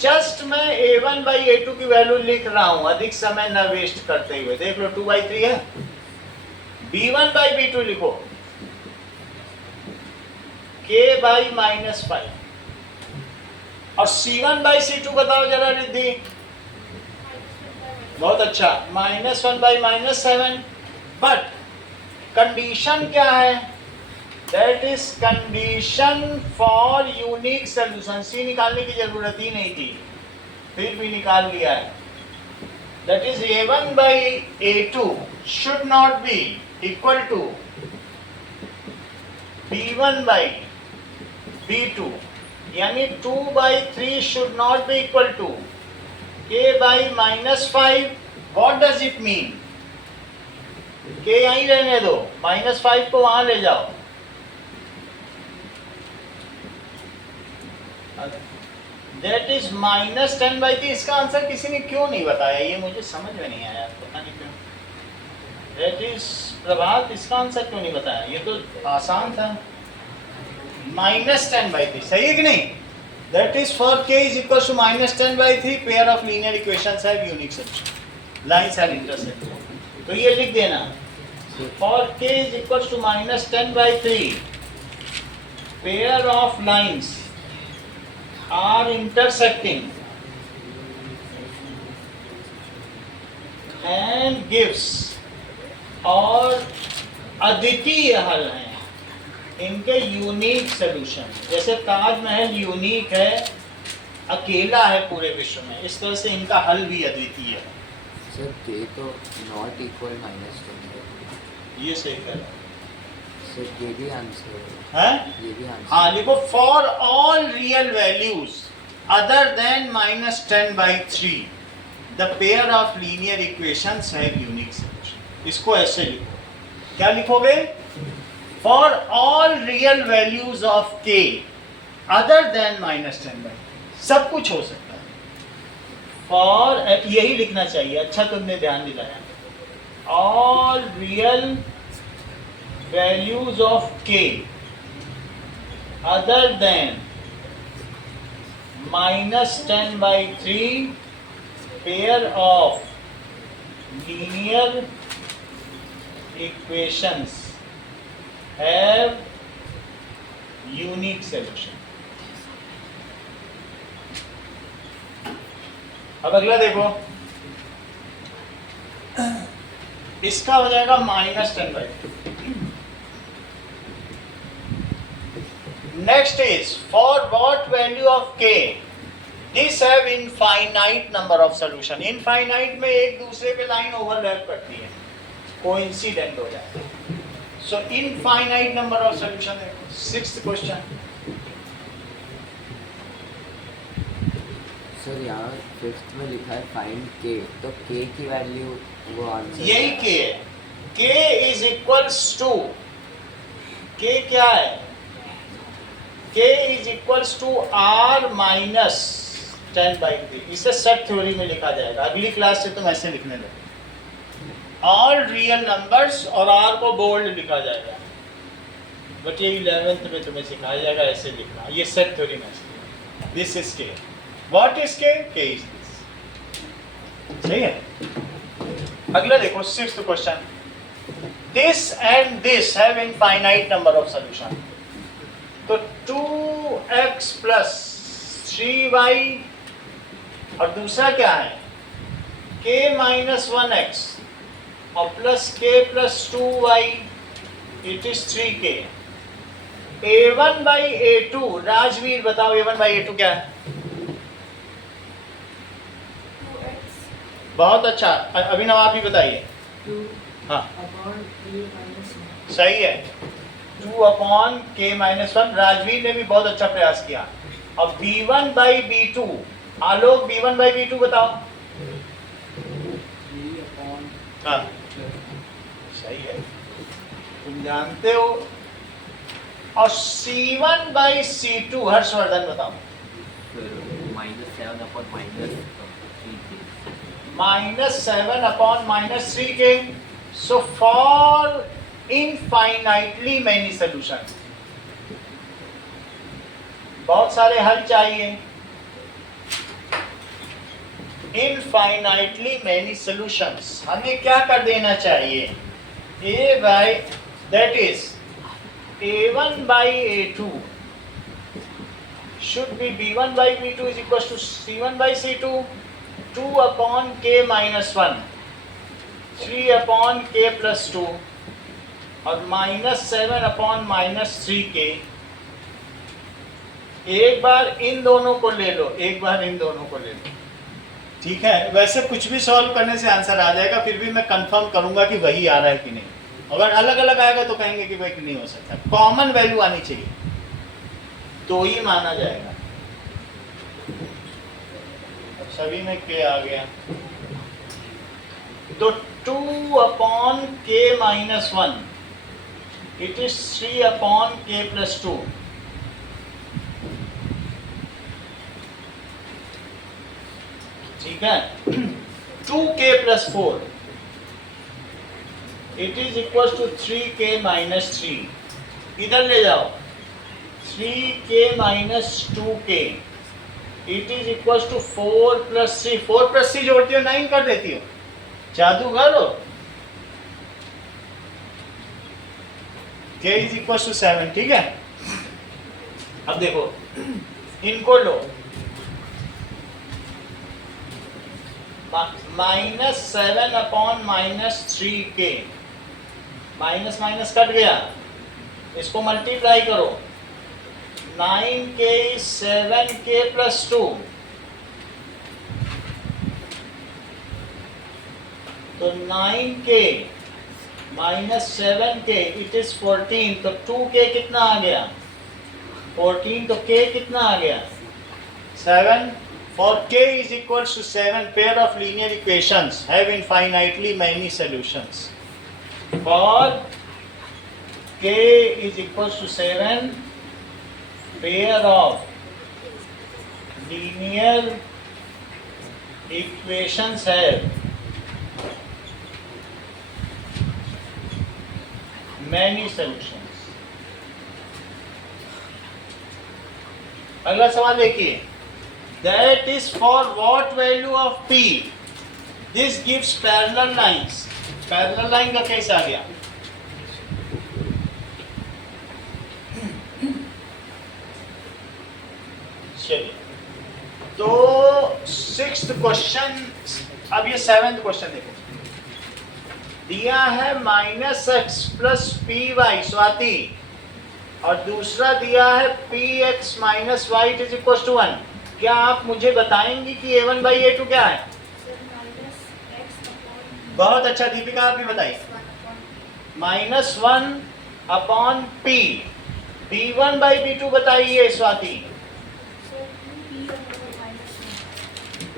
Just मैं a1 by a2 की वैल्यू लिख रहा हूं, अधिक समय न वेस्ट करते हुए। देख लो 2/3 है, b1 by b2 लिखो, k by -5 और C1 by C2 बताओ जरा रिद्धि। बहुत अच्छा, -1 by -7, बट कंडीशन क्या है? That is condition for unique solution. C निकालने की जरूरत ही नहीं थी, फिर भी निकाल लिया है। That is A1 by A2 should not be equal to B1 by B2, यानी 2/3 should not be equal to K by -5। What does it mean? K यहीं रहने दो, -5 को वहां ले जाओ। That is -10/3। इसका आंसर किसी ने क्यों नहीं बताया? ये मुझे समझ में नहीं आया, पता नहीं क्यों। That is प्रभात, इसका आंसर क्यों नहीं बताया? ये तो आसान था, -10/3, सही है कि नहीं? That is for K is equals to -10/3, pair of linear equations have unique solution, lines are intersected। तो ये लिख देना, for K is equals to -10/3, pair of lines are intersecting and solution gives, और अद्वितीय हल हैं इनके यूनिक सॉल्यूशन। जैसे ताजमहल यूनिक है, अकेला है पूरे विश्व में, इस तरह से इनका हल भी अद्वितीय है। सर के तो नॉट इक्वल -10 ये सही कह रहा है। सर ये भी आंसर हैं? ये भी आंसर हाँ लिखो, for all real values other than -10/3 the pair of linear equations have unique solution. इसको ऐसे लिखो, क्या लिखोगे? For all real values of k other than -10/3, सब कुछ हो सकता है। फॉर, यही लिखना चाहिए, अच्छा तुमने ध्यान दिलाया। All real values of k other than -10/3 pair of linear equations have unique solution। अब अगला देखो, इसका हो जाएगा -10/2। Next is, for what value of k this have infinite number of solution। Infinite में एक दूसरे पे लाइन ओवरलैप करती है, कोइंसिडेंट हो जाए। सो इनफाइनाइट नंबर ऑफ सॉल्यूशन है। 6th question. सर यहाँ 5th में लिखा है फाइंड के, तो के की वैल्यू वो आंसर यही k है। k is equals to, k क्या है? k is equals to r -10/3। इसे सेट थ्योरी में लिखा जाएगा। अगली क्लास से तुम ऐसे लिखने लगे, ऑल रियल नंबर्स और r को बोल्ड लिखा जाएगा, बट ये 11th में तुम्हें सिखाया जाएगा ऐसे लिखना। ये सेट थ्योरी में, this is k, what is k? k is this. सही है। अगला देखो 6th question. This and this have infinite number of solution. तो 2x + 3y और दूसरा क्या है? k - 1x और plus k + 2y, it is 3k। a1/a2, Rajveer बताओ a1/a2 क्या है? बहुत अच्छा, अभिनव आप भी बताइए। 2 हाँ अपॉन k -1। सही है, 2/k-1। राजवीर ने भी बहुत अच्छा प्रयास किया। अब b1/b2, आलोक b1/b2 बताओ। 3 अपॉन हाँ सही है, तुम जानते हो। और c1/c2, हर्षवर्धन बताओ। -7/-3k। So for infinitely many solutions, बहुत सारे हल चाहिए। Infinitely many solutions, हमें क्या कर देना चाहिए? that is a1/a2 should be b1/b2 is equals to c1/c2, 2/k-1, 3/k + 2 और -7/-3k। एक बार इन दोनों को ले लो, एक बार इन दोनों को ले लो, ठीक है। वैसे कुछ भी सॉल्व करने से आंसर आ जाएगा, फिर भी मैं कंफर्म करूंगा कि वही आ रहा है कि नहीं। अगर अलग अलग आएगा तो कहेंगे कि भाई नहीं हो सकता, कॉमन वैल्यू आनी चाहिए तो ही माना जाएगा। सभी में k आ गया, तो 2/k-1, इट इज 3/k + 2। ठीक है, 2k + 4, it is equal to 3k - 3। इधर ले जाओ, 3k - 2k, it is equal to 4 + 3। 4 + 3 जोड़ती हो 9 कर देती हो, जादूगर हो। k इज इक्वल टू 7, ठीक है। अब देखो इनको लो, -7/-3k, माइनस माइनस कट गया, इसको मल्टीप्लाई करो, 9k is 7k plus 2, तो 9k minus 7k it is 14, तो 2k कितना आ गया 14, तो k कितना आ गया 7. For k is equals to 7, pair of linear equations have infinitely many solutions. For k is equals to 7, pair of linear equations have many solutions. अगला सवाल देखिए, that is for what value of p this gives parallel lines. Parallel line का कैसे आ गया, चलिए तो 6th question, अब ये 7th क्वेश्चन देखो, दिया है -x प्लस पी वाई स्वाति, और दूसरा दिया है px minus Y is equal to 1. क्या आप मुझे बताएंगे कि a1/a2 क्या है? बहुत अच्छा दीपिका, आप भी बताइए. -1/p, b1/b2 बताइए स्वाति.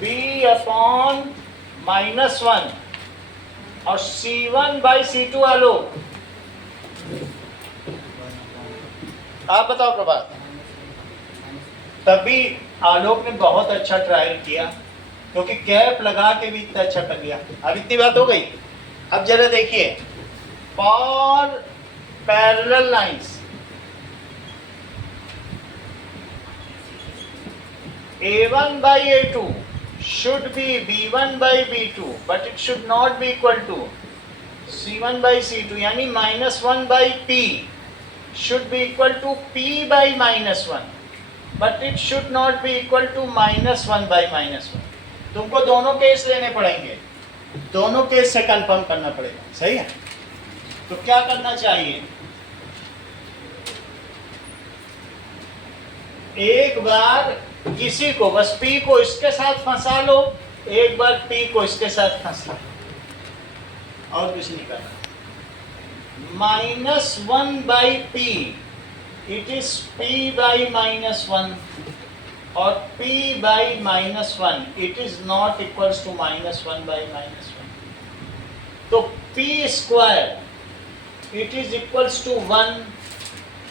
b/-1 और c1/c2 आलोक, आप बताओ प्रभात. तभी आलोक ने बहुत अच्छा ट्रायल किया, क्योंकि कैप लगा के भी इतना अच्छा कर लिया. अब इतनी बात हो गई. अब जरा देखिए, for parallel lines a1/a2 should be b1/b2, but it should not be equal to c1/c2, यानी -1/p should be equal to p/-1, but it should not be equal to -1/-1. तुमको दोनों केस लेने पड़ेंगे, दोनों केस से कंफर्म करना पड़ेगा, सही है? तो क्या करना चाहिए, एक बार किसी को बस p को इसके साथ फंसा लो, एक बार p को इसके साथ फंसा लो, और कुछ नहीं करना. -1/p it is p/-1, और p/-1 it is not equals to -1/-1. तो p square it is equals to 1,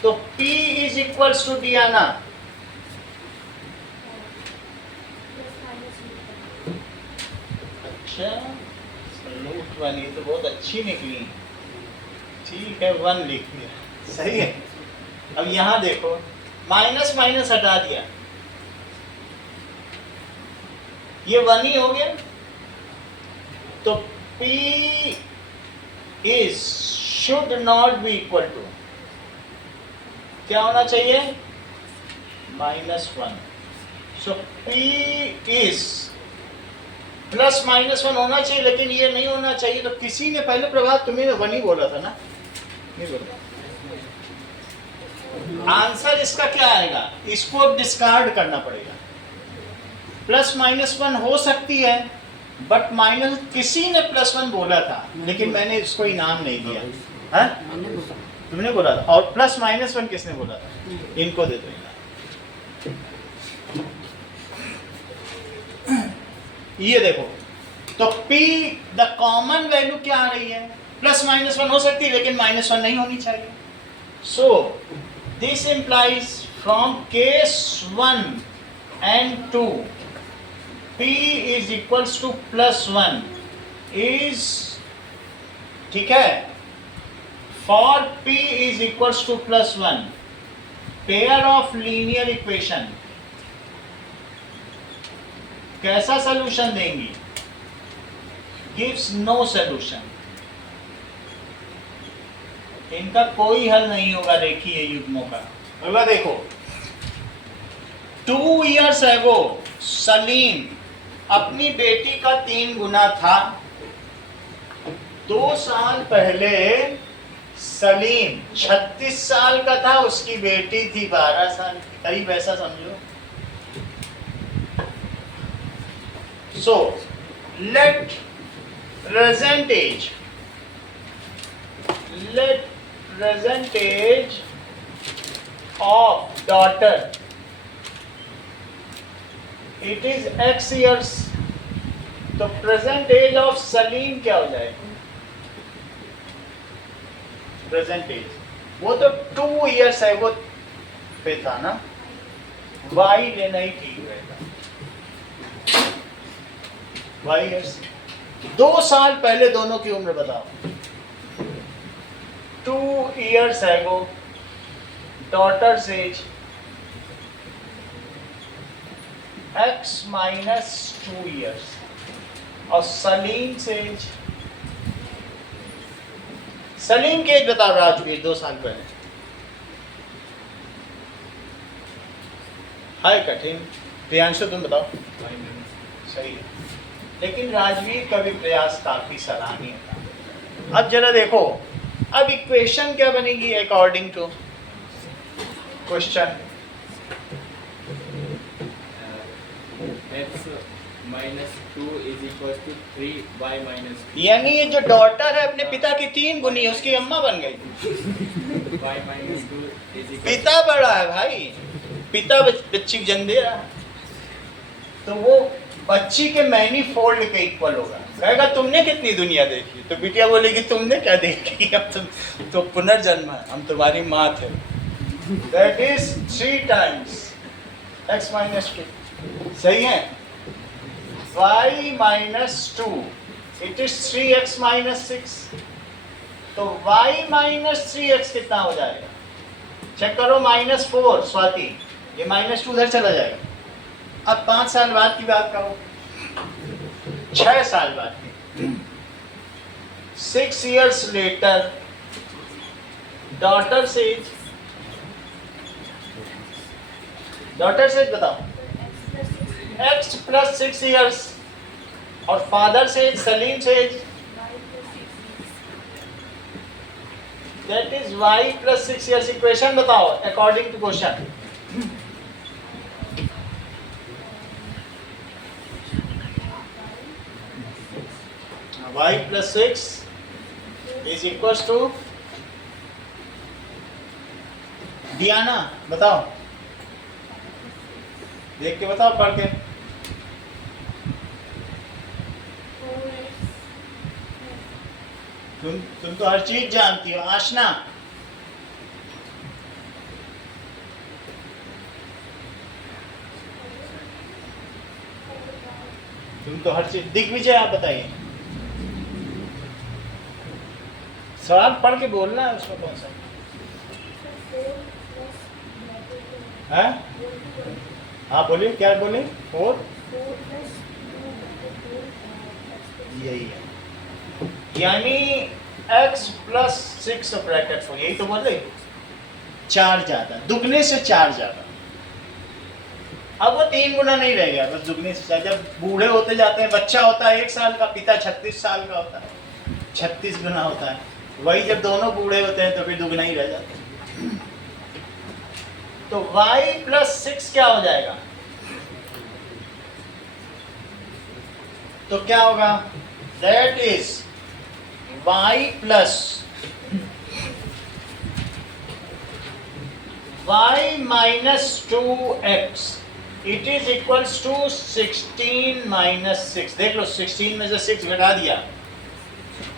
तो p is equals to Diana अच्छा सलूट वाली तो बहुत अच्छी निकली, ठीक है 1 लिख दिया, सही है. अब यहाँ देखो, माइनस माइनस हटा दिया, ये 1 ही हो गया. तो p is should not be equal to, क्या होना चाहिए -1. सो p is +-1 होना चाहिए, लेकिन ये नहीं होना चाहिए. तो किसी ने पहले, प्रभात तुम्हें 1 ही बोला था ना, नहीं बोला. आंसर इसका क्या आएगा, इसको डिस्कार्ड करना पड़ेगा. +-1 हो सकती है, बट माइनस किसी ने +1 बोला था, लेकिन मैंने इसको इनाम नहीं दिया. हाँ तुमने बोला था, और +-1 किसने बोला था, इनको दे दो इनाम. ये देखो, तो p द कॉमन वैल्यू क्या आ रही है, +-1 हो सकती है, लेकिन -1 नहीं होनी चाहिए. So this implies from case 1 and 2 p is equals to +1 is, ठीक है, for p is equals to +1, pair of linear equation कैसा सलूशन देंगी, gives no solution. इनका कोई हल नहीं होगा रेखीय युग्मों का. अगला देखो, 2 years ago सलीम अपनी बेटी का 3 गुना था। 2 साल पहले सलीम 36 साल का था, उसकी बेटी थी 12 साल की, करीब ऐसा समझो। So let present age of daughter, it is x years, तो प्रेजेंट एज ऑफ सलीम क्या हो जाएगा? प्रेजेंट एज वो तो 2 इयर्स है, वो पे था ना, वाई लेना ही ठीक रहेगा। वाई इयर्स 2 साल पहले दोनों की उम्र बताओ। 2 इयर्स है वो, daughters as x minus 2 years, और सलीम से एज, सलीम की एज बताओ राजवीर 2 साल पहले। हाय कठिन, प्रियांशु तुम बताओ। सही है, लेकिन राजवीर का भी प्रयास काफी सराहनीय था। अब जरा देखो, अब इक्वेशन क्या बनेगी according to question? x minus 2 is equals to 3y minus 2. यानी ये जो डॉटर है अपने पिता की 3 गुनी, उसकी अम्मा बन गई। y minus 2 is equals पिता बड़ा है भाई, पिता बच्ची को जन्म दे रहा है, तो वो बच्ची के मैनीफोल्ड के इक्वल होगा। कहेगा तुमने कितनी दुनिया देखी, तो बिटिया बोलेगी तुमने क्या देखी, अब तुम तो पुनर्जन्म है, हम तुम्हारी माँ थे। That is 3 times x minus 2, सही है। y minus 2 it is 3x minus 6, तो y minus 3x कितना हो जाएगा? चेक करो, -4 स्वाति, ये -2 उधर चला जाएगा। अब 5 साल बाद की बात करो, 6 साल बाद की, 6 years later daughter's age बताओ। x plus 6 years, और फादर्स एज सलीम से age, that is y plus 6 years। Equation बताओ according to question. y plus 6 is equals to, Diana बताओ, देख के बताओ पढ़ के। तुम तो हर चीज जानती हो। आशना, तुम तो हर चीज। दिग्विजय आप बताइए, सवाल पढ़ के बोलना है, उसमें कौन सा है? हाँ बोलिए, क्या बोले? 4 यही है, यानी x plus 6 ब्रैकेट 4, यही तो बोले, 4 ज्यादा, दुगने से 4 ज्यादा। अब वो 3 गुना नहीं रह गया, बस दुगने से 4। जब बूढ़े होते जाते हैं, बच्चा होता है 1 साल का, पिता 36 साल का होता है, 36 गुना होता है। वही जब दोनों बूढ़े होते हैं तो फिर दुगना ही रह जाता है। तो y plus 6 क्या हो जाएगा? तो क्या होगा? That is y plus y minus 2x, it is equals to 16 minus 6। देख लो, 16 में से 6 घटा दिया,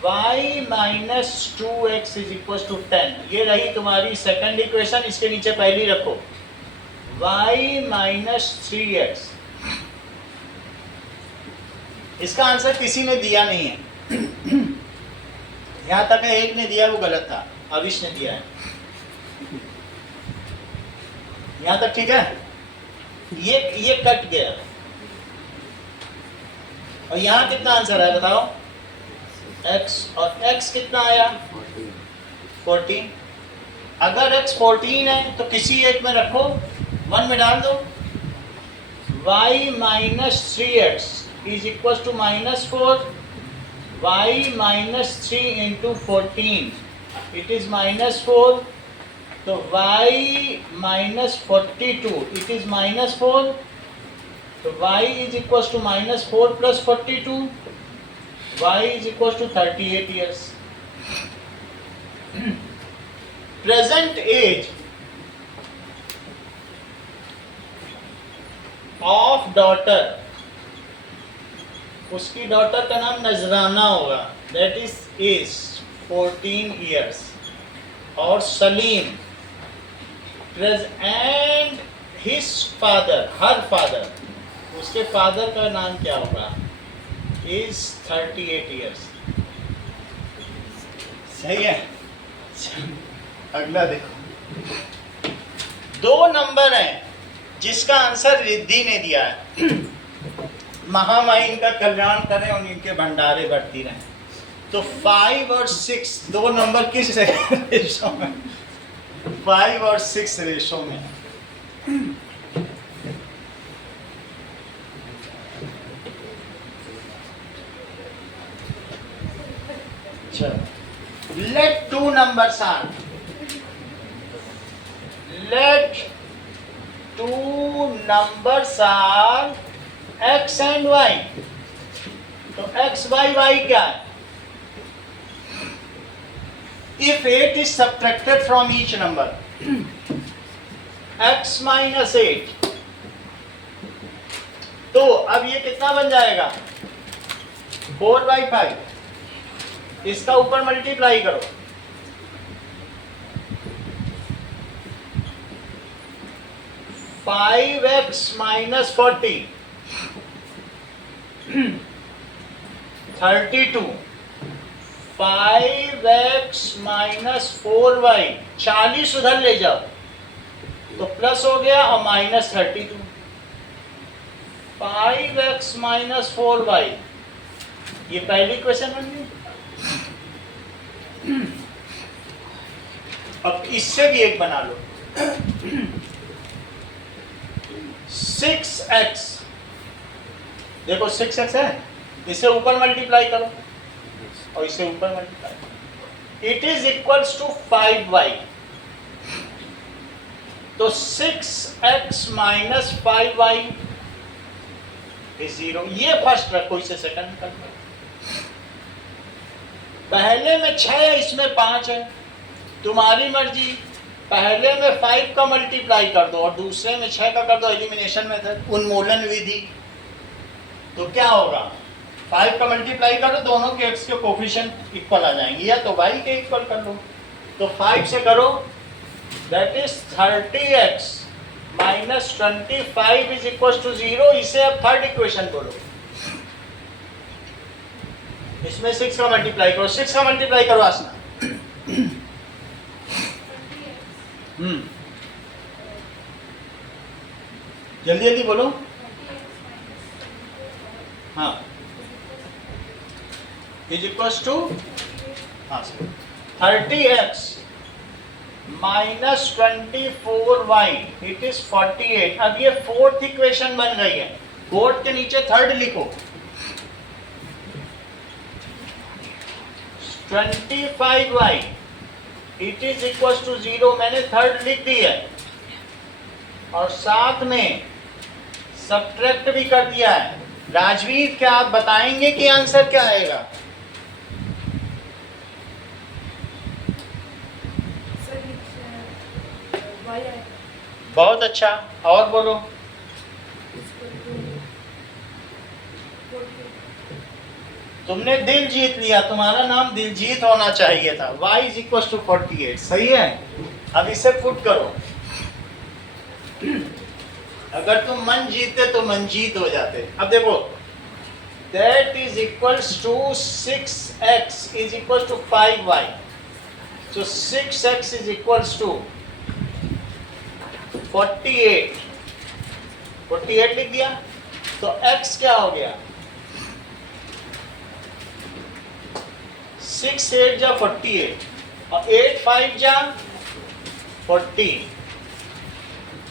y minus 2x is equals to 10। ये रही तुम्हारी सेकंड इक्वेशन, इसके नीचे पहली रखो, y minus 3x। इसका आंसर किसी ने दिया नहीं है, यहाँ तक है एक ने दिया, वो गलत था, अविश ने दिया है। यहाँ तक ठीक है? ये कट गया। और यहाँ कितना आंसर है बताओ? x, और x कितना आया? 14। अगर x 14 है तो किसी एक में रखो, 1 में डाल दो। y minus 3x is equal to -4, y -3 into 14 it is -4, तो y -42 इट इज -4, तो y is equal to -4 plus 42, y is equal to 38 years. Present age of daughter, उसकी डॉटर का नाम नजराना होगा, दैट इज 14 ईयर्स. और Salim and his father, her father, उसके father का नाम क्या होगा, इज 38 ईयर्स. सही है. अगला देखो, 2 नंबर हैं जिसका आंसर रिद्धि ने दिया है. महामाई इनका कल्याण करें और इनके भंडारे बढ़ती रहें. तो 5 और 6 2 नंबर किस रेशो में, 5 और 6 रेशो में. Let 2 numbers are, let 2 numbers are x and y. तो x y y क्या है? If 8 is subtracted from each number, x minus 8, तो अब ये कितना बन जाएगा, 4/5. इसका ऊपर मल्टीप्लाई करो, 5x minus 40, 32, 5x minus 4y, 40 उधर ले जाओ तो प्लस हो गया और माइनस 32, 5x minus 4y, ये पहली क्वेश्चन बन गई. अब इससे भी एक बना लो, 6x, देखो 6x है, इसे ऊपर मल्टीप्लाई करो और इसे ऊपर मल्टीप्लाई करो, it is equals to 5y. तो 6x माइनस 5y इज 0. ये फर्स्ट रखो, इसे सेकंड कर दो. पहले में 6 है, इसमें 5 है, तुम्हारी मर्जी. पहले में 5 का मल्टीप्लाई कर दो और दूसरे में 6 का कर दो, एलिमिनेशन मेथड, उन्मूलन विधि. तो क्या होगा, 5 का मल्टीप्लाई करो, दोनों के x के कोफिशिएंट इक्वल आ जाएंगे, या तो y के इक्वल कर लो. तो 5 से करो, that is 30x minus 25 is equal to 0. इसे अब थर्ड इक्वेशन बोलो. इसमें 6 का मल्टीप्लाई करो, 6 का मल्टीप्लाई करो आसना. जल्दी जल्दी बोलो. हाँ, is equal to 30x minus 24y, it is 48. अब ये फोर्थ इक्वेशन बन रही है, फोर्थ के नीचे थर्ड लिखो. 25y it is equal to 0, मैंने थर्ड लिख दी है और साथ में सब्ट्रैक्ट भी कर दिया है. राजवीर, क्या आप बताएंगे कि आंसर क्या आएगा? बहुत अच्छा, और बोलो. तुमने दिल जीत लिया, तुम्हारा नाम दिलजीत होना चाहिए था. y इज इक्वल टू 48, सही है. अब इसे पुट करो. अगर तुम मन जीतते तो मंजीत हो जाते. अब देखो, that is equals to 6x is equal to 5y. So 6x is equals to 48. 48 लिख दिया, तो x क्या हो गया, 6 8 जा 48 और 8 5 जा 40.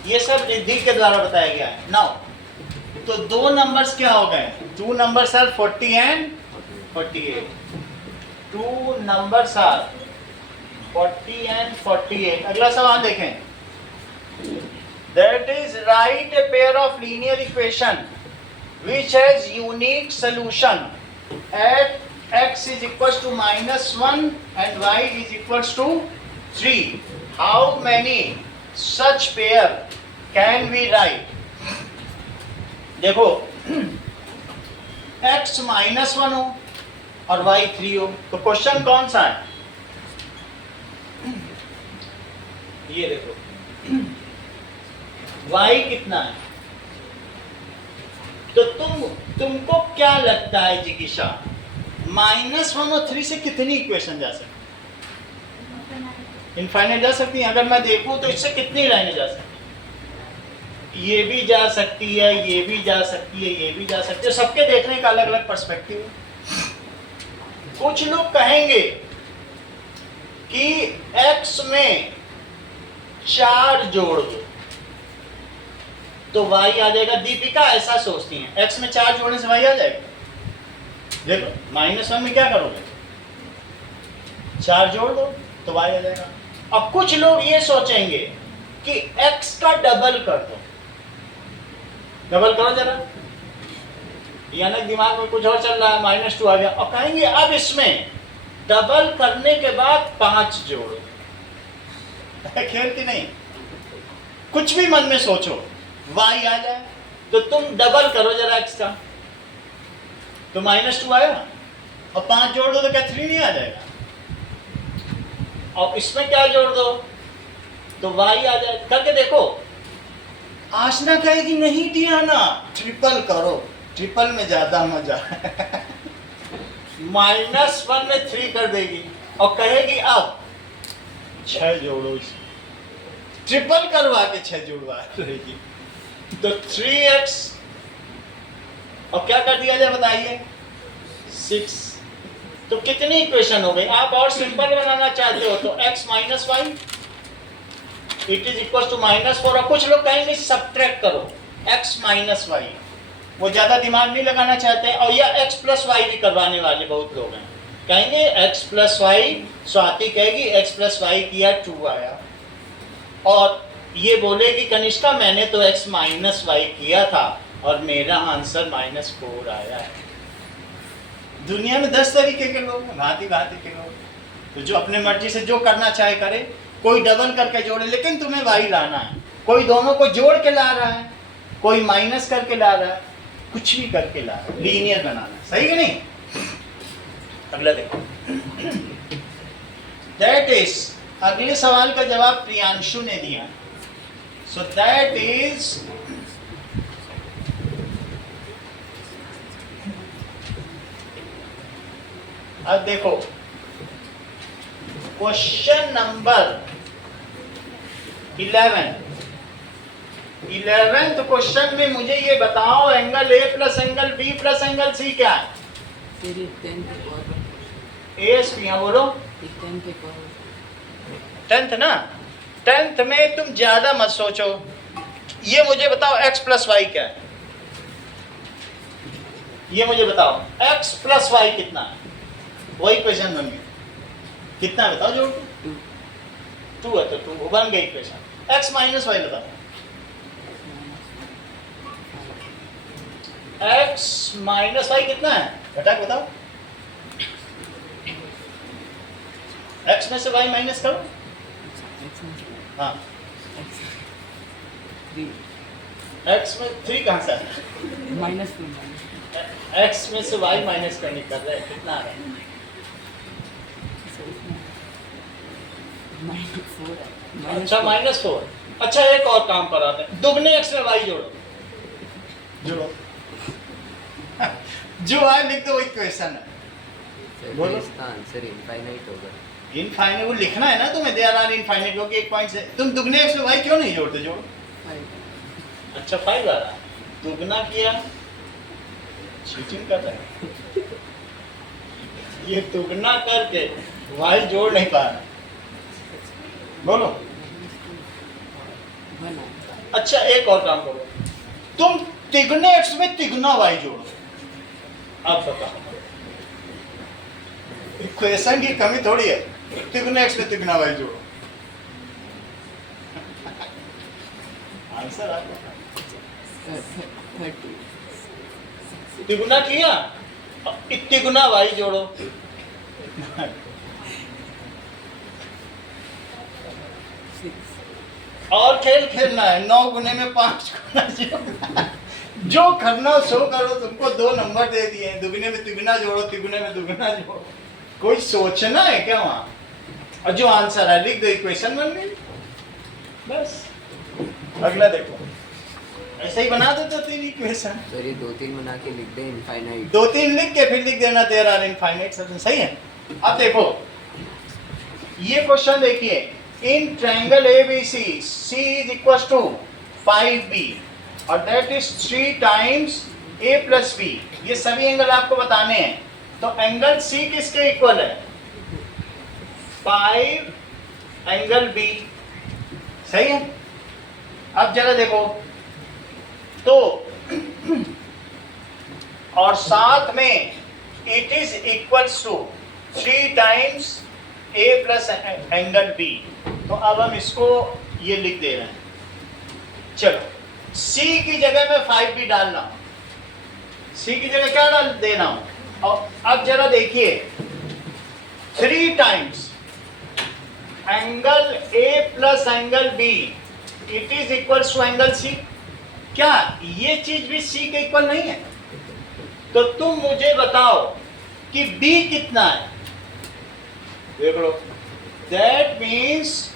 ये सब रिद्धि के द्वारा बताया गया है. नाउ तो दो नंबर्स क्या हो गए? Two numbers are 40 and 48. Two numbers are 40 and 48. अगला सवाल देखें. That is, write a pair of linear equation which has unique solution at x is equals to -1 and y is equals to 3. How many such pair can we write? देखो, x -1 हो और y 3 हो, तो question कौन सा है? ये देखो, y कितना है? तो तुमको क्या लगता है जिगिशा, -1 और 3 से कितनी इक्वेशन जा सकती? इनफाइनाइट जा सकती है. अगर मैं देखूं तो इससे कितनी लाइनें जा सकती? ये भी जा सकती है, ये भी जा सकती है, ये भी जा सकती है. सबके देखने का अलग अलग पर्सपेक्टिव है. कुछ लोग कहेंगे कि x में 4 जोड़ दो तो y आ जाएगा. दीपिका ऐसा सोचती हैं, x में 4 जोड़ने से y आ जाएगा. देखो, -1 में क्या करोगे? 4 जोड़ दो तो y आ जाएगा. अब कुछ लोग ये सोचेंगे कि x का डबल कर दो. डबल करो जरा, यानी दिमाग में कुछ और चल रहा है, -2 आ गया. और कहेंगे अब इसमें डबल करने के बाद 5 जोड़ो. खेल की नहीं, कुछ भी मन में सोचो, y आ जाए. तो तुम डबल करो जरा x का, तो -2 आया और 5 जोड़ दो तो क्या 3 नहीं आ जाएगा? और इसमें क्या जोड़ दो तो y आ जाए. करके देखो. आशना कहेगी नहीं डियाना, ट्रिपल करो, ट्रिपल में ज्यादा मजा है. -1 में 3 कर देगी और कहेगी अब 6 जोड़ो. इसमें ट्रिपल करवा के 6 जुड़वा रहेगी. तो 3x और क्या कर दिया जाए बताइए? 6. तो कितनी इक्वेशन हो गई? आप और सिंपल बनाना चाहते हो तो x - y it is equal to -4. और कुछ लोग कहेंगे सब्ट्रैक्ट करो x - y. वो ज्यादा दिमाग नहीं लगाना चाहते हैं. और या x + y भी करवाने वाले बहुत लोग हैं. कहेंगे x + y, स्वाति कहेगी x + y किया 2 आया. और ये बोलेगी कनिष्का मैंने तो x - y किया था और मेरा आंसर -4 आया है. दुनिया में 10 तरीके के लोग हैं, भांति भांति के लोग. तो जो अपने मर्जी से जो करना चाहे करे. कोई डबल करके जोड़े, लेकिन तुम्हें y लाना है. कोई दोनों को जोड़ के ला रहा है, कोई माइनस करके ला रहा है, कुछ भी करके ला रहा है. लीनियर बनाना, सही है नहीं? अगला देखो. दैट इज, अगले सवाल का जवाब प्रियांशु ने दिया. सो दैट इज अब देखो क्वेश्चन नंबर 11th क्वेश्चन में मुझे ये बताओ angle A plus angle B plus angle C क्या है? तेरी 10 के पावर ASP. यहाँ बोलो 10 के पावर 10th ना. 10th में तुम ज्यादा मत सोचो. ये मुझे बताओ x प्लस वाई क्या है? ये मुझे बताओ x प्लस वाई कितना है? वही क्वेश्चन बन गया. कितना है बताओ? जोड़ 2 है तो 2 बन गई इक्वेशन. x माइनस वाई बताओ. x माइनस वाई कितना है? घटाक बताओ. x में से y माइनस करो. हाँ, x में 3 कहाँ से आया? -2 x में से y माइनस करने कर रहे हैं, कितना आ रहा है? अच्छा -4. अच्छा एक और काम कराते हैं, दुगने x में y जोड़ो. जोड़ो. जो आए लिख दो, वही क्वेश्चन है. बोलो. इसका आंसर इनफाइनाइट होगा. इनफाइनाइट वो लिखना है ना तुम्हें. देयर आर इनफाइनाइट, क्योंकि एक पॉइंट से तुम दुगने x में y क्यों नहीं जोड़ते? जोड़ो. अच्छा 5 आ रहा. दुगना किया, चीटिंग कर रहा है. ये दुगना करके y जोड़ नहीं पा रहा. बोलो. अच्छा एक और काम करो, तुम तिगुने एक्स में तिगुना वाई जोड़ो। अब बताओ, इक्वेशन की कमी थोड़ी है, तिगुने एक्स में तिगुना वाई जोड़ो। आंसर आपको 30 तिगुना किया, तिगुना वाई जोड़ो। 6 और खेल खेलना है, 9 गुने में 5 गुना जो करना सो करो। तुमको 2 नंबर दे दिए हैं, दुगने में तिगुना जोड़ो, तिगुने में दुगुना जोड़ो। कोई सोचना है क्या वहां? और जो आंसर है लिख दो, इक्वेशन बन गई बस। अगला देखो, ऐसे ही बना देते 3 इक्वेशन। सर ये 2-3 बना के लिख दे इनफाइनाइट। 2-3 लिख के फिर लिख देना देयर आर इनफाइनाइट सॉल्यूशन। सही है। अब देखो ये क्वेश्चन देखिए, in triangle ABC C is equals to 5B और that is 3 times A plus B। ये सभी एंगल आपको बताने हैं। तो एंगल C किसके इक्वल है? 5 एंगल B। सही है। अब जरा देखो तो और साथ में it is equals to 3 times A plus angle B। तो अब हम इसको ये लिख दे रहे हैं। चलो C की जगह में 5B डालना, C की जगह क्या डाल देना हूं। और अब जरा देखिए 3 times angle A plus angle B it is equals to angle C। क्या ये चीज भी C के इक्वल नहीं है? तो तुम मुझे बताओ कि B कितना है। देख लो, that means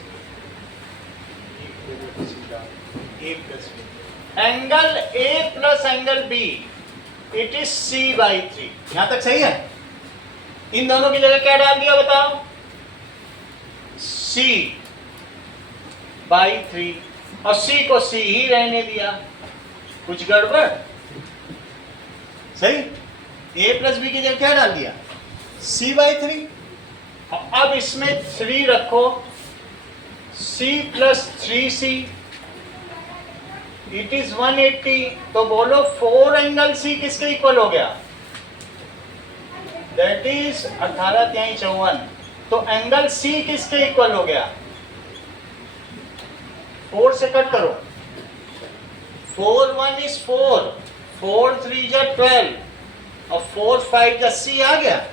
angle A plus angle B it is C/3। यहां तक सही है। इन दोनों की जगह क्या डाल दिया बताओ? C/3 और C को C ही रहने दिया। कुछ गड़बड़? सही। A प्लस B की जगह क्या डाल दिया? C/3। अब इसमें 3 रखो, C plus 3C it is 180। तो बोलो 4 एंगल C किसके इक्वल हो गया? That is 18 3 54। तो एंगल C किसके इक्वल हो गया? 4 से कट करो, 4 1 is 4, 4 3 जा 12 और 4 5 जा C आ गया।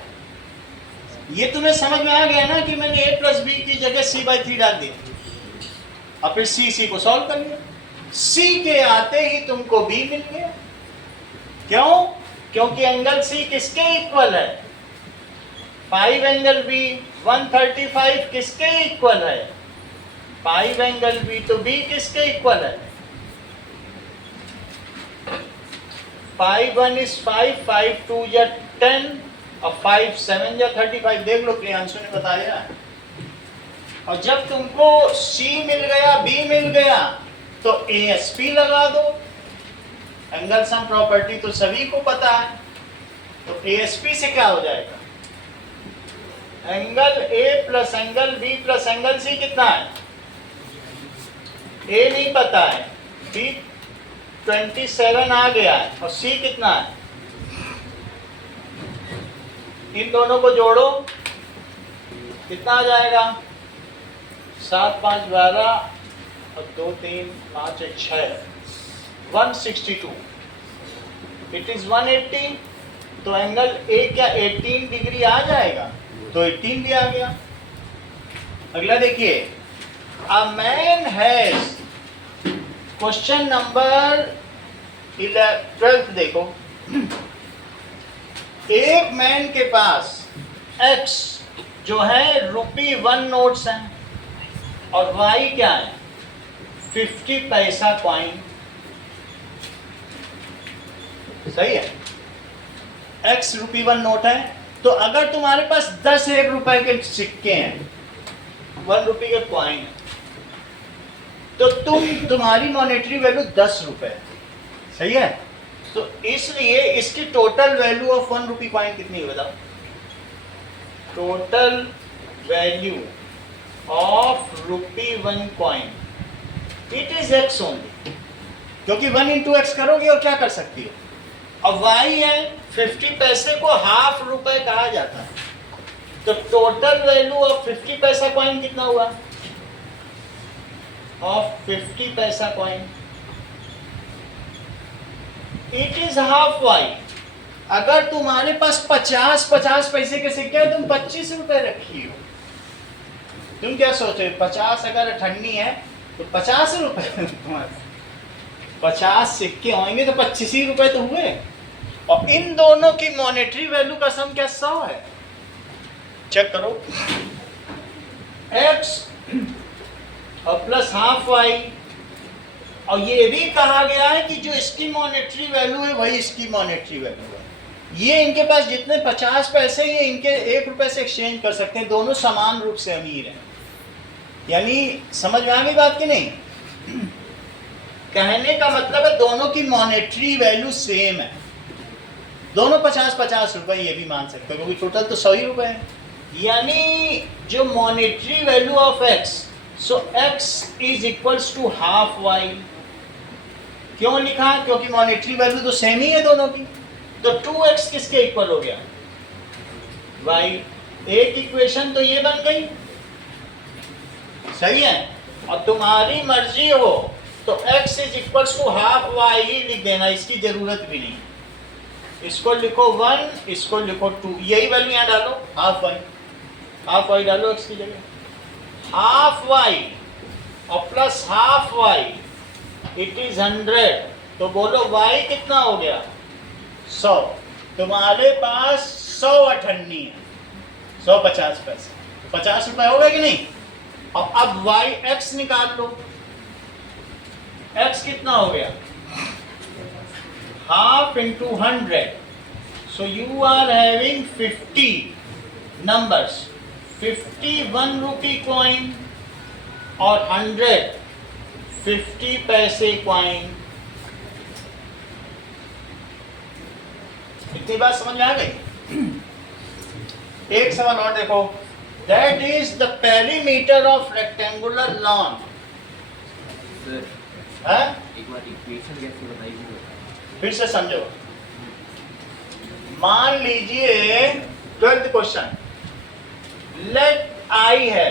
ये तुम्हें समझ में आ गया ना कि मैंने A प्लस B की जगह C/3 डाल दी और फिर C को सॉल्व कर लिया। C के आते ही तुमको B मिल गया। क्यों? क्योंकि एंगल C किसके इक्वल है? 5 एंगल B 135 किसके इक्वल है? 5 एंगल B। तो B किसके इक्वल है? 5 1 is 5, 5 2 या 10 और 5 7 या 35। देख लो, प्रियांशु ने बताया। और जब तुमको C मिल गया, B मिल गया, तो ASP लगा दो। एंगल सम प्रॉपर्टी तो सभी को पता है। तो ASP से क्या हो जाएगा? Angle A plus angle B plus angle C कितना है? A नहीं पता है, B 27 आ गया है और C कितना है? इन दोनों को जोड़ो, कितना आ जाएगा? 7 5 12 और 2 3 5 1 6 162। It is 180। तो एंगल A क्या 18 डिग्री आ जाएगा? तो 18 भी आ गया। अगला देखिए, a man has, question number 12 देखो। एक मैन के पास X जो है ₹1 नोट्स हैं और Y क्या है? 50 पैसा कॉइन। सही है। X ₹1 नोट है। तो अगर तुम्हारे पास 10 1 रुपए के सिक्के हैं, 1 रुपये के कॉइन है, तो तुम्हारी मॉनेटरी वैल्यू 10 रुपए है। सही है। तो इसलिए इसकी total value of 1 rupee coin कितनी है बताओ? Total value of ₹1 coin it is X only. क्योंकि 1 इंटू एक्स करोगे और क्या कर सकती हो। अब y है 50 पैसे को हाफ रुपए कहा जाता है, तो टोटल वैल्यू ऑफ 50 पैसा कॉइन कितना हुआ, ऑफ 50 पैसा coin, it is half y। अगर तुम्हारे पास 50 पैसे के सिक्के हैं, तुम 25 रुपए रखी हो, तुम क्या सोचे 50 अगर अठन्नी है तो 50 रुपए तुम्हारे 50 सिक्के होंगे तो 25 ही रुपए तो हुए। और इन दोनों की मॉनेटरी वैल्यू का सम क्या 100 है। चेक करो, x और प्लस हाफ y, और ये भी कहा गया है कि जो इसकी मॉनेटरी वैल्यू है वही इसकी मॉनेटरी वैल्यू है। ये इनके पास जितने 50 पैसे ये इनके 1 रुपए से एक्सचेंज कर सकते हैं, दोनों समान रूप से अमीर हैं। यानी समझ में आ गई बात कि नहीं। कहने का मतलब है दोनों की मॉनेटरी वैल्यू सेम है, दोनों 50 रुपए ये भी मान सकते हो, क्योंकि टोटल तो 100 ही रुपए है। यानी जो monetary value of x, so x is equals to half y। क्यों लिखा, क्योंकि मॉनेटरी वैल्यू तो सेम ही है दोनों की। तो 2x किसके इक्वल हो गया, y। एक इक्वेशन तो ये बन गई, सही है। और तुम्हारी मर्जी हो तो x is equals to half y ही लिख देना, इसकी जरूरत भी नहीं। इसको लिखो 1, इसको लिखो 2, यही वैल्यू यहाँ डालो, हाफ y डालो x की जगह, हाफ y और plus half y it is 100। तो बोलो y कितना हो गया 100। तुम्हारे पास 100 अठन्नी है, 150 पैसे, 50 रुपए हो गए कि नहीं। और अब y x निकाल लो, x कितना हो गया, half into 100। So you are having 50 numbers, 51 rupee coin और 100 50 पैसे कॉइन। इतनी बात समझ में आ गई। एक सवाल और देखो, that is the perimeter of rectangular lawn. एक बार इक्वेशन कैसे बताइए, फिर से समझो। मान लीजिए 12th क्वेश्चन, लेट आई है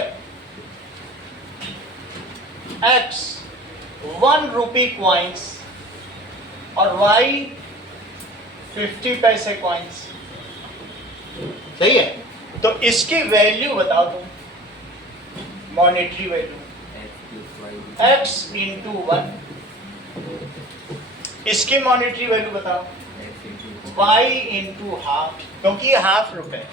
x 1 रुपी कॉइन्स और y 50 पैसे कॉइन्स, सही है। तो इसकी वैल्यू बताओ तुम, मॉनेटरी वैल्यू x इंटू 1, इसकी मॉनेटरी वैल्यू बताओ y इंटू हाफ, क्योंकि ये हाफ रुपए।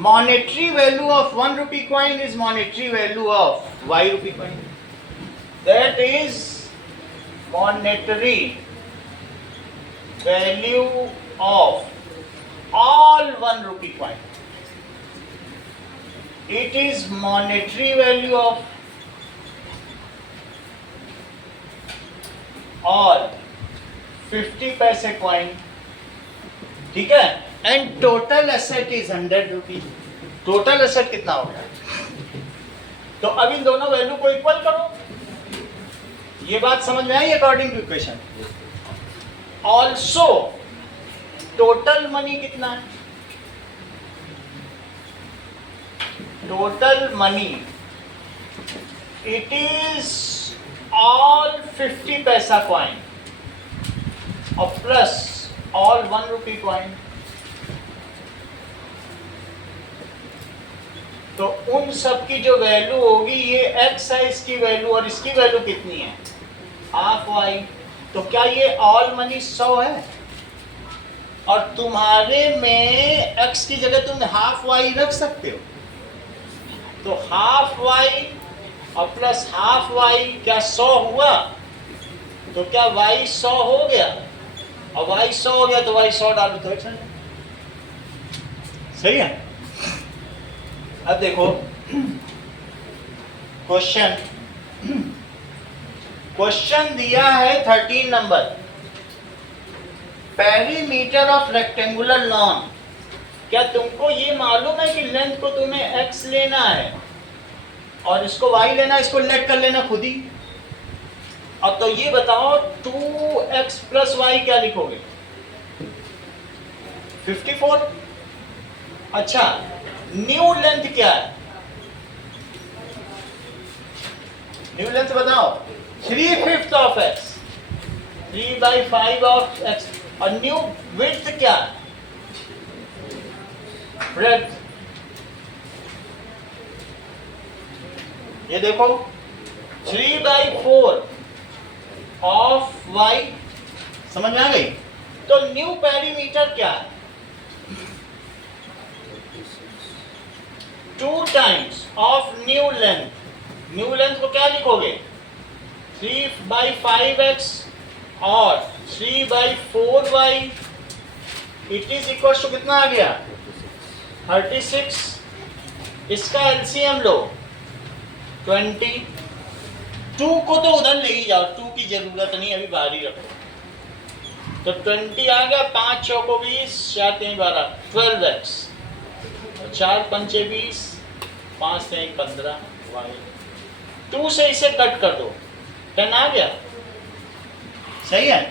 Monetary value of 1 rupee coin is monetary value of y rupee coin, that is monetary value of all 1 rupee coin, it is monetary value of और 50 पैसे coin, ठीक है। And total asset is 100 rupee. Total asset कितना हो गया, तो अब इन दोनों वैल्यू को इक्वल करो। ये बात समझ में आई according to equation. Also total money कितना है, total money it is all 50 पैसा कॉइन और प्लस all 1 रुपी कॉइन। तो उन सब की जो वैल्यू होगी, ये x है इसकी वैल्यू, और इसकी वैल्यू कितनी है हाफ y। तो क्या ये ऑल मनी 100 है, और तुम्हारे में x की जगह तुम हाफ y रख सकते हो। तो हाफ y और प्लस हाफ y क्या 100 हुआ, तो क्या y 100 हो गया, और y 100 हो गया तो y 100 डालो तो अच्छा है, सही है। अब देखो क्वेश्चन दिया है 13 number, perimeter of rectangular lawn. क्या तुमको ये मालूम है कि लेंथ को तुम्हें x लेना है और इसको y लेना, इसको लेट कर लेना खुद ही, अब तो ये बताओ 2x प्लस वाई क्या लिखोगे? 54। अच्छा, न्यू लेंथ क्या है? न्यू लेंथ बताओ। 3/5 ऑफ x, 3/5 ऑफ x। और न्यू विड्थ क्या है? ब्रेड्थ। ये देखो 3/4 ऑफ y, समझ में आ गई? तो न्यू पेरीमीटर क्या है? 2 times of new length. New length को क्या लिखोगे? 3/5x और 3/4y। It is equal to कितना आ गया? 36। इसका एलसीएम लो 20। 2 को तो उधर ले ही जाओ, 2 की जरूरत नहीं, अभी बाहर ही रखो। तो 20 आ गया, 5 चौको 20, 4 3 12, 12x, 4 पंचे 20, 5 3 15, 2 से इसे कट कर दो, 10 आ गया। सही है।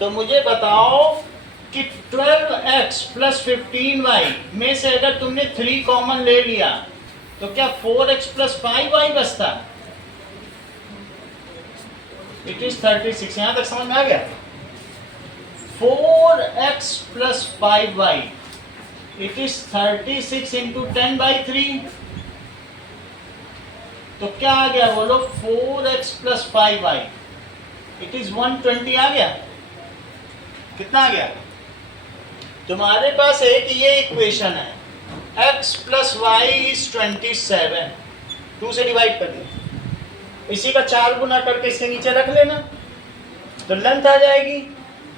तो मुझे बताओ कि 12x प्लस 15y में से अगर तुमने 3 कॉमन ले लिया तो क्या 4x प्लस 5y बचता? It is 36। यहां तक समझ में आ गया? 4x plus 5y it is 36 into 10/3। तो क्या आ गया बोलो? 4x plus 5y it is 120 आ गया। कितना आ गया? तुम्हारे पास एक ये इक्वेशन है, x प्लस वाई इज 27। 2 से डिवाइड कर दो, इसी का 4 गुना करके इसके नीचे रख लेना, तो लेंथ आ जाएगी,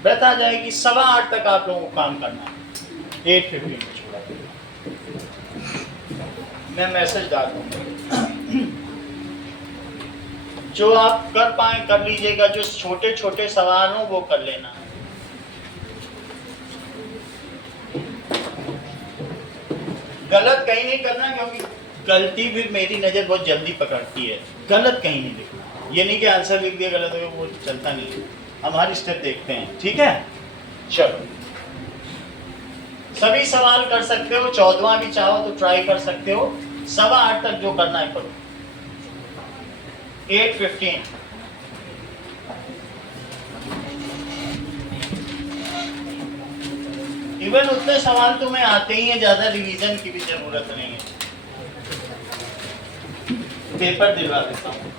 ब्रेथ आ जाएगी। 8:15 तक आप लोगों को काम करना है। 8:15 में छोड़ा मैं मैसेज डाल दूंगा। जो आप कर पाए कर लीजिएगा, जो छोटे छोटे सवाल हो वो कर लेना। गलत कहीं नहीं करना, क्योंकि गलती भी मेरी नज़र बहुत जल्दी पकड़ती है। गलत कहीं नहीं लिखना। ये नहीं कि आंसर लिख दिया गलत हो, वो चलता नहीं। हमारी स्टेप देखते हैं, ठीक है? चलो, सभी सवाल कर सकते हो, 14वां भी चाहो तो ट्राई कर सकते हो। 8:15 तक जो करना है करो। 8:15 इवन उतने सवाल तुम्हें आते ही हैं, ज्यादा रिवीजन की भी जरूरत नहीं है। पेपर दिलवा देता हूँ।